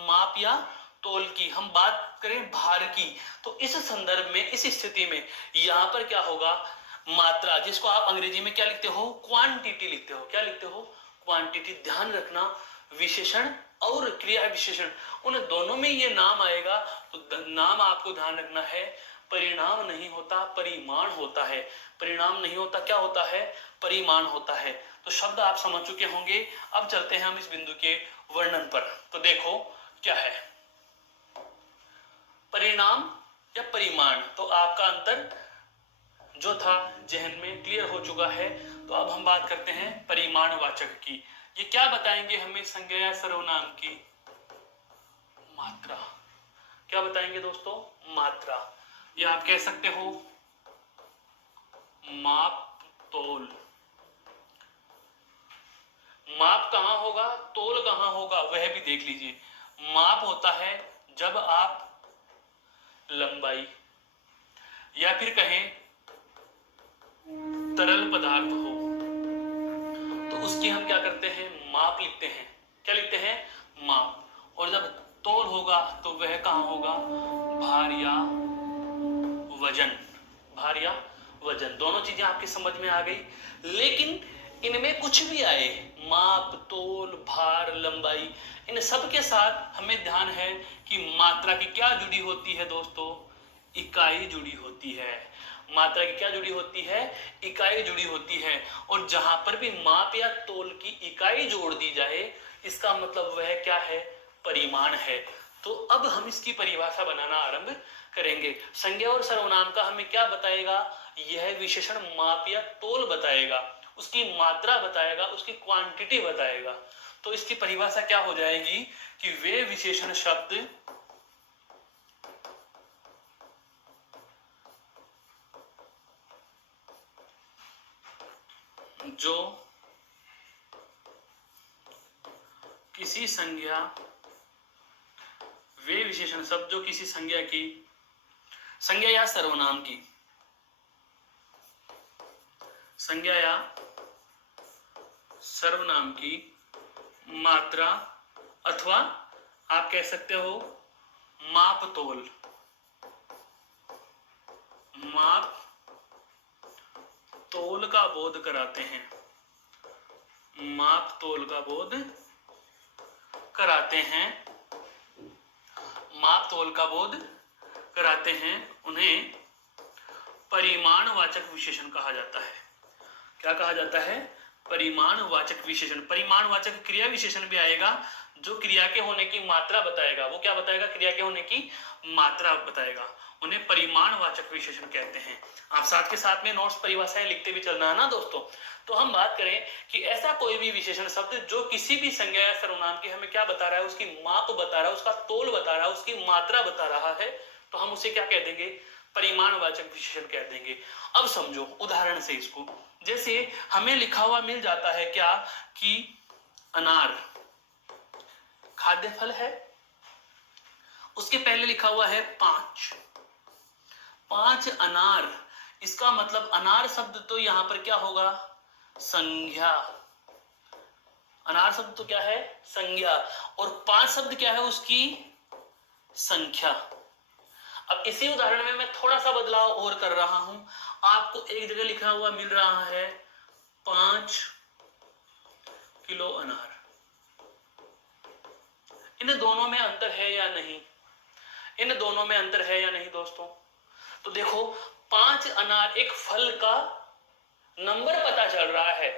माप या तोल की, हम बात करें भार की, तो इस संदर्भ में, इस स्थिति में यहां पर क्या होगा? मात्रा, जिसको आप अंग्रेजी में क्या लिखते हो? क्वांटिटी लिखते हो। क्या लिखते हो? क्वांटिटी। ध्यान रखना विशेषण और क्रिया विशेषण उन दोनों में ये नाम आएगा तो नाम आपको ध्यान रखना है। परिणाम नहीं होता, परिमाण होता है। परिणाम नहीं होता, क्या होता है? परिमाण होता है। तो शब्द आप समझ चुके होंगे। अब चलते हैं हम इस बिंदु के वर्णन पर। तो देखो क्या है परिणाम या परिमाण। तो आपका अंतर जो था जहन में क्लियर हो चुका है। तो अब हम बात करते हैं परिमाणवाचक की। ये क्या बताएंगे हमें? संज्ञा या सर्वनाम की मात्रा। क्या बताएंगे दोस्तों? मात्रा। या आप कह सकते हो माप तोल। माप कहां होगा, तोल कहां होगा, वह भी देख लीजिए। माप होता है जब आप लंबाई या फिर कहें तरल पदार्थ हो तो उसकी हम क्या करते हैं? माप लिखते हैं। क्या लिखते हैं? माप। और जब तोल होगा तो वह कहां होगा? भार या वजन। भार या वजन, दोनों चीजें आपकी समझ में आ गई। लेकिन इनमें कुछ भी आए, माप, तोल, भार, लंबाई, इन सब के साथ हमें ध्यान है कि मात्रा की क्या जुड़ी होती है दोस्तों? इकाई जुड़ी होती है। मात्रा की क्या जुड़ी होती है? इकाई जुड़ी होती है। और जहां पर भी माप या तोल की इकाई जोड़ दी जाए इसका मतलब वह क्या है? परिमाण है। तो अब हम इसकी परिभाषा बनाना आरंभ करेंगे। संज्ञा और सर्वनाम का हमें क्या बताएगा? यह विशेषण माप या तोल बताएगा, उसकी मात्रा बताएगा, उसकी क्वांटिटी बताएगा। तो इसकी परिभाषा क्या हो जाएगी कि वे विशेषण शब्द जो किसी संज्ञा, वे विशेषण शब्द जो किसी संज्ञा की, संज्ञा या सर्वनाम की, संज्ञा या सर्वनाम की मात्रा अथवा आप कह सकते हो माप तोल, माप तोल का बोध कराते हैं। माप तोल का बोध कराते हैं, माप तोल का बोध कराते हैं, उन्हें परिमाणवाचक विशेषण कहा जाता है। क्या कहा जाता है? परिमाणवाचक विशेषण। परिमाणवाचक क्रिया विशेषण भी आएगा जो क्रिया के होने की मात्रा बताएगा। वो क्या बताएगा? क्रिया के होने की मात्रा बताएगा। उन्हें परिमाणवाचक विशेषण कहते हैं। आप साथ के साथ में नोट्स परिभाषाएं लिखते भी चलना है ना दोस्तों। तो हम बात करें कि ऐसा कोई भी विशेषण शब्द जो किसी भी संज्ञा या सर्वनाम की हमें क्या बता रहा है? उसकी माप बता रहा है, उसका तोल बता रहा है, उसकी मात्रा बता रहा है, तो हम उसे क्या कह देंगे? परिमाणवाचक विशेषण कह देंगे। अब समझो उदाहरण से इसको, जैसे हमें लिखा हुआ मिल जाता है क्या कि अनार खाद्य फल है, उसके पहले लिखा हुआ है 5 अनार, इसका मतलब अनार शब्द तो यहां पर क्या होगा, संज्ञा। अनार शब्द तो क्या है, संज्ञा, और 5 शब्द क्या है, उसकी संख्या। अब इसी उदाहरण में मैं थोड़ा सा बदलाव और कर रहा हूं। आपको एक जगह लिखा हुआ मिल रहा है 5 किलो अनार, इन दोनों में अंतर है या नहीं, इन दोनों में अंतर है या नहीं दोस्तों? तो देखो 5 अनार एक फल का नंबर पता चल रहा है,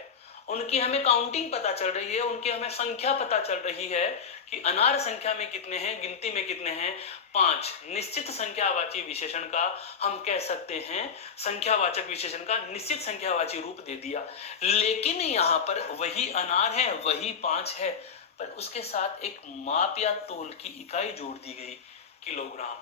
उनकी हमें काउंटिंग पता चल रही है, उनकी हमें संख्या पता चल रही है कि अनार संख्या में कितने हैं, गिनती में कितने हैं, 5। निश्चित संख्यावाची विशेषण का हम कह सकते हैं, संख्यावाचक विशेषण का निश्चित संख्यावाची रूप दे दिया। लेकिन यहां पर वही अनार है, वही 5 है, पर उसके साथ एक माप या तोल की इकाई जोड़ दी गई, किलोग्राम।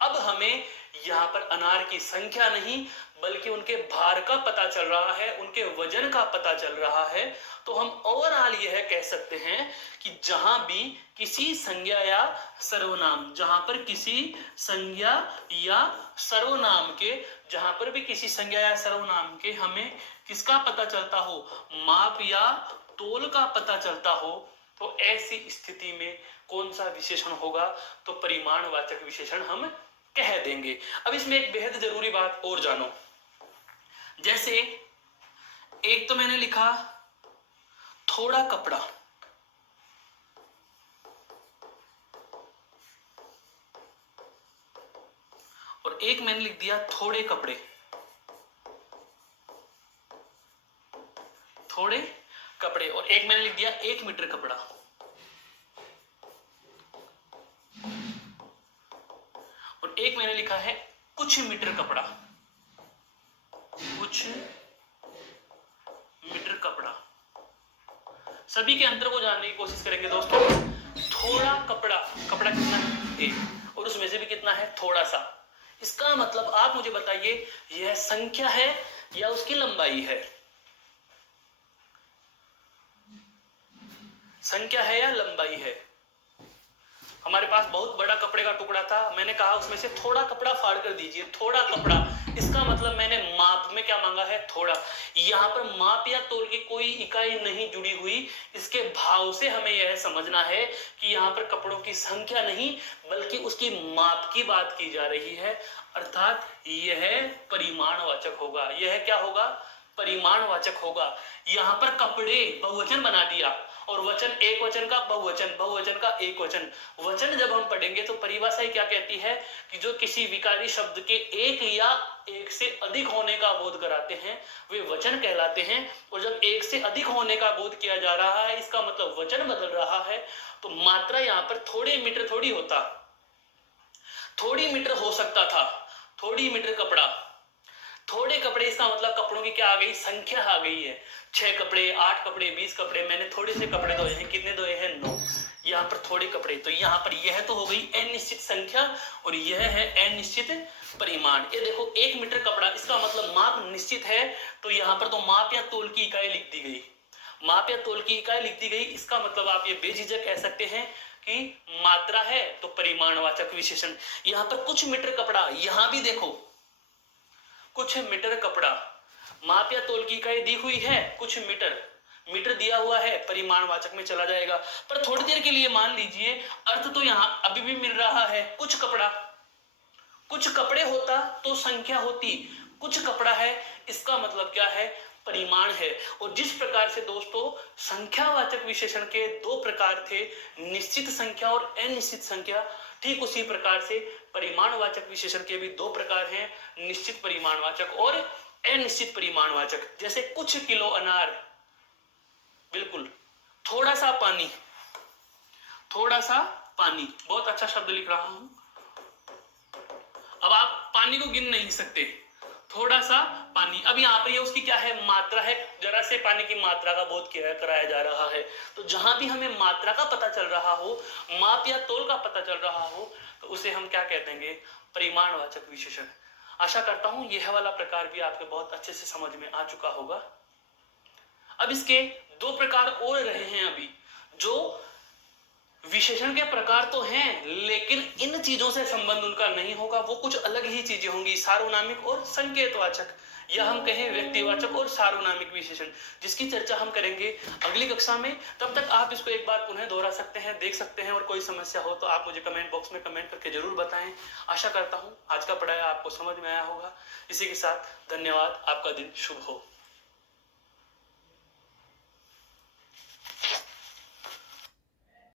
अब हमें यहाँ पर अनार की संख्या नहीं बल्कि उनके भार का पता चल रहा है, उनके वजन का पता चल रहा है। तो हम ओवरऑल यह कह सकते हैं कि जहां भी किसी संज्ञा या सर्वनाम, जहां पर किसी संज्ञा या सर्वनाम के, जहां पर भी किसी संज्ञा या सर्वनाम के हमें किसका पता चलता हो, माप या तोल का पता चलता हो, तो ऐसी स्थिति में कौन सा विशेषण होगा, तो परिमाणवाचक विशेषण हम कह देंगे। अब इसमें एक बेहद जरूरी बात और जानो, जैसे एक तो मैंने लिखा थोड़ा कपड़ा, और एक मैंने लिख दिया थोड़े कपड़े, थोड़े कपड़े, और एक मैंने लिख दिया 1 मीटर कपड़ा। और एक मैंने लिखा है कुछ मीटर कपड़ा, कुछ मीटर कपड़ा। सभी के अंतर को जानने की कोशिश करेंगे दोस्तों। थोड़ा कपड़ा, कपड़ा कितना है, और उसमें से भी कितना है, थोड़ा सा। इसका मतलब आप मुझे बताइए, यह संख्या है या उसकी लंबाई है? संख्या है या लंबाई है? हमारे पास बहुत बड़ा कपड़े का टुकड़ा था, मैंने कहा उसमें से थोड़ा कपड़ा फाड़ कर दीजिए, थोड़ा कपड़ा, इसका मतलब मैंने माप में क्या मांगा है, थोड़ा। यहाँ पर माप या तोल की कोई इकाई नहीं जुड़ी हुई, इसके भाव से हमें यह समझना है कि यहाँ पर कपड़ों की संख्या नहीं बल्कि उसकी माप की बात की जा रही है, अर्थात यह परिमाणवाचक होगा। यह क्या होगा, परिमाणवाचक होगा। यहाँ पर कपड़े बहुवचन बना दिया, और वचन एक वचन का बहुवचन, बहुवचन का एक वचन। वचन जब हम पढ़ेंगे तो परिभाषा क्या कहती है कि जो किसी विकारी शब्द के एक या एक से अधिक होने का बोध कराते हैं वे वचन कहलाते हैं। और जब एक से अधिक होने का बोध किया जा रहा है, इसका मतलब वचन बदल रहा है, तो मात्रा यहाँ पर थोड़े मीटर थोड़ी होता, थोड़ी मीटर हो सकता था, थोड़ी मीटर कपड़ा, थोड़े कपड़े, इसका मतलब कपड़ों की क्या आ गई, संख्या आ गई है। 6 कपड़े, 8 कपड़े, 20 कपड़े, मैंने थोड़े से कपड़े धोए हैं, कितने धोए हैं, 9। यहाँ पर थोड़े कपड़े, तो यहाँ पर यह तो हो गई अनिश्चित संख्या और यह है अनिश्चित परिमाण। ये देखो 1 मीटर कपड़ा, इसका मतलब माप निश्चित है, तो यहाँ पर तो माप या तोल की इकाई लिख दी गई, माप या तोल की इकाई लिख दी गई। इसका मतलब आप ये बेझिझक कह सकते हैं कि मात्रा है तो परिमाणवाचक विशेषण। यहाँ पर कुछ मीटर कपड़ा, यहाँ भी देखो कुछ मीटर कपड़ा, माप या तोल की इकाई दी हुई है कुछ मीटर, मीटर दिया हुआ है, परिमाणवाचक में चला जाएगा। पर थोड़ी देर के लिए मान लीजिए अर्थ तो यहाँ अभी भी मिल रहा है कुछ कपड़ा, कुछ कपड़े होता तो संख्या होती, कुछ कपड़ा है, इसका मतलब क्या है, परिमाण है। और जिस प्रकार से दोस्तों संख्यावाचक विशेषण के 2 प्रकार थे, निश्चित संख्या और अनिश्चित संख्या, ठीक उसी प्रकार से परिमाणवाचक विशेषण के भी 2 प्रकार हैं, निश्चित परिमाणवाचक और अनिश्चित परिमाणवाचक। जैसे कुछ किलो अनार, बिल्कुल, थोड़ा सा पानी, थोड़ा सा पानी, बहुत अच्छा शब्द लिख रहा हूं। अब आप पानी को गिन नहीं सकते, थोड़ा सा पानी। अब यहाँ पर ये उसकी क्या है, मात्रा है, जरा से पानी की मात्रा का बोध कराया जा रहा है। तो जहां भी हमें मात्रा का पता चल रहा हो, माप या तोल का पता चल रहा हो, तो उसे हम क्या कह देंगे, परिमाणवाचक विशेषण। आशा करता हूं यह वाला प्रकार भी आपके बहुत अच्छे से समझ में आ चुका होगा। अब इसके दो प्रकार और रहे हैं अभी, जो विशेषण के प्रकार तो हैं लेकिन इन चीजों से संबंध उनका नहीं होगा, वो कुछ अलग ही चीजें होंगी, सार्वनामिक और संकेतवाचक, या हम कहें व्यक्तिवाचक और सार्वनामिक विशेषण, जिसकी चर्चा हम करेंगे अगली कक्षा में। तब तक आप इसको एक बार पुनः दोहरा सकते हैं, देख सकते हैं, और कोई समस्या हो तो आप मुझे कमेंट बॉक्स में कमेंट करके जरूर बताएं। आशा करता हूं आज का पढ़ाया आपको समझ में आया होगा। इसी के साथ धन्यवाद, आपका दिन शुभ हो।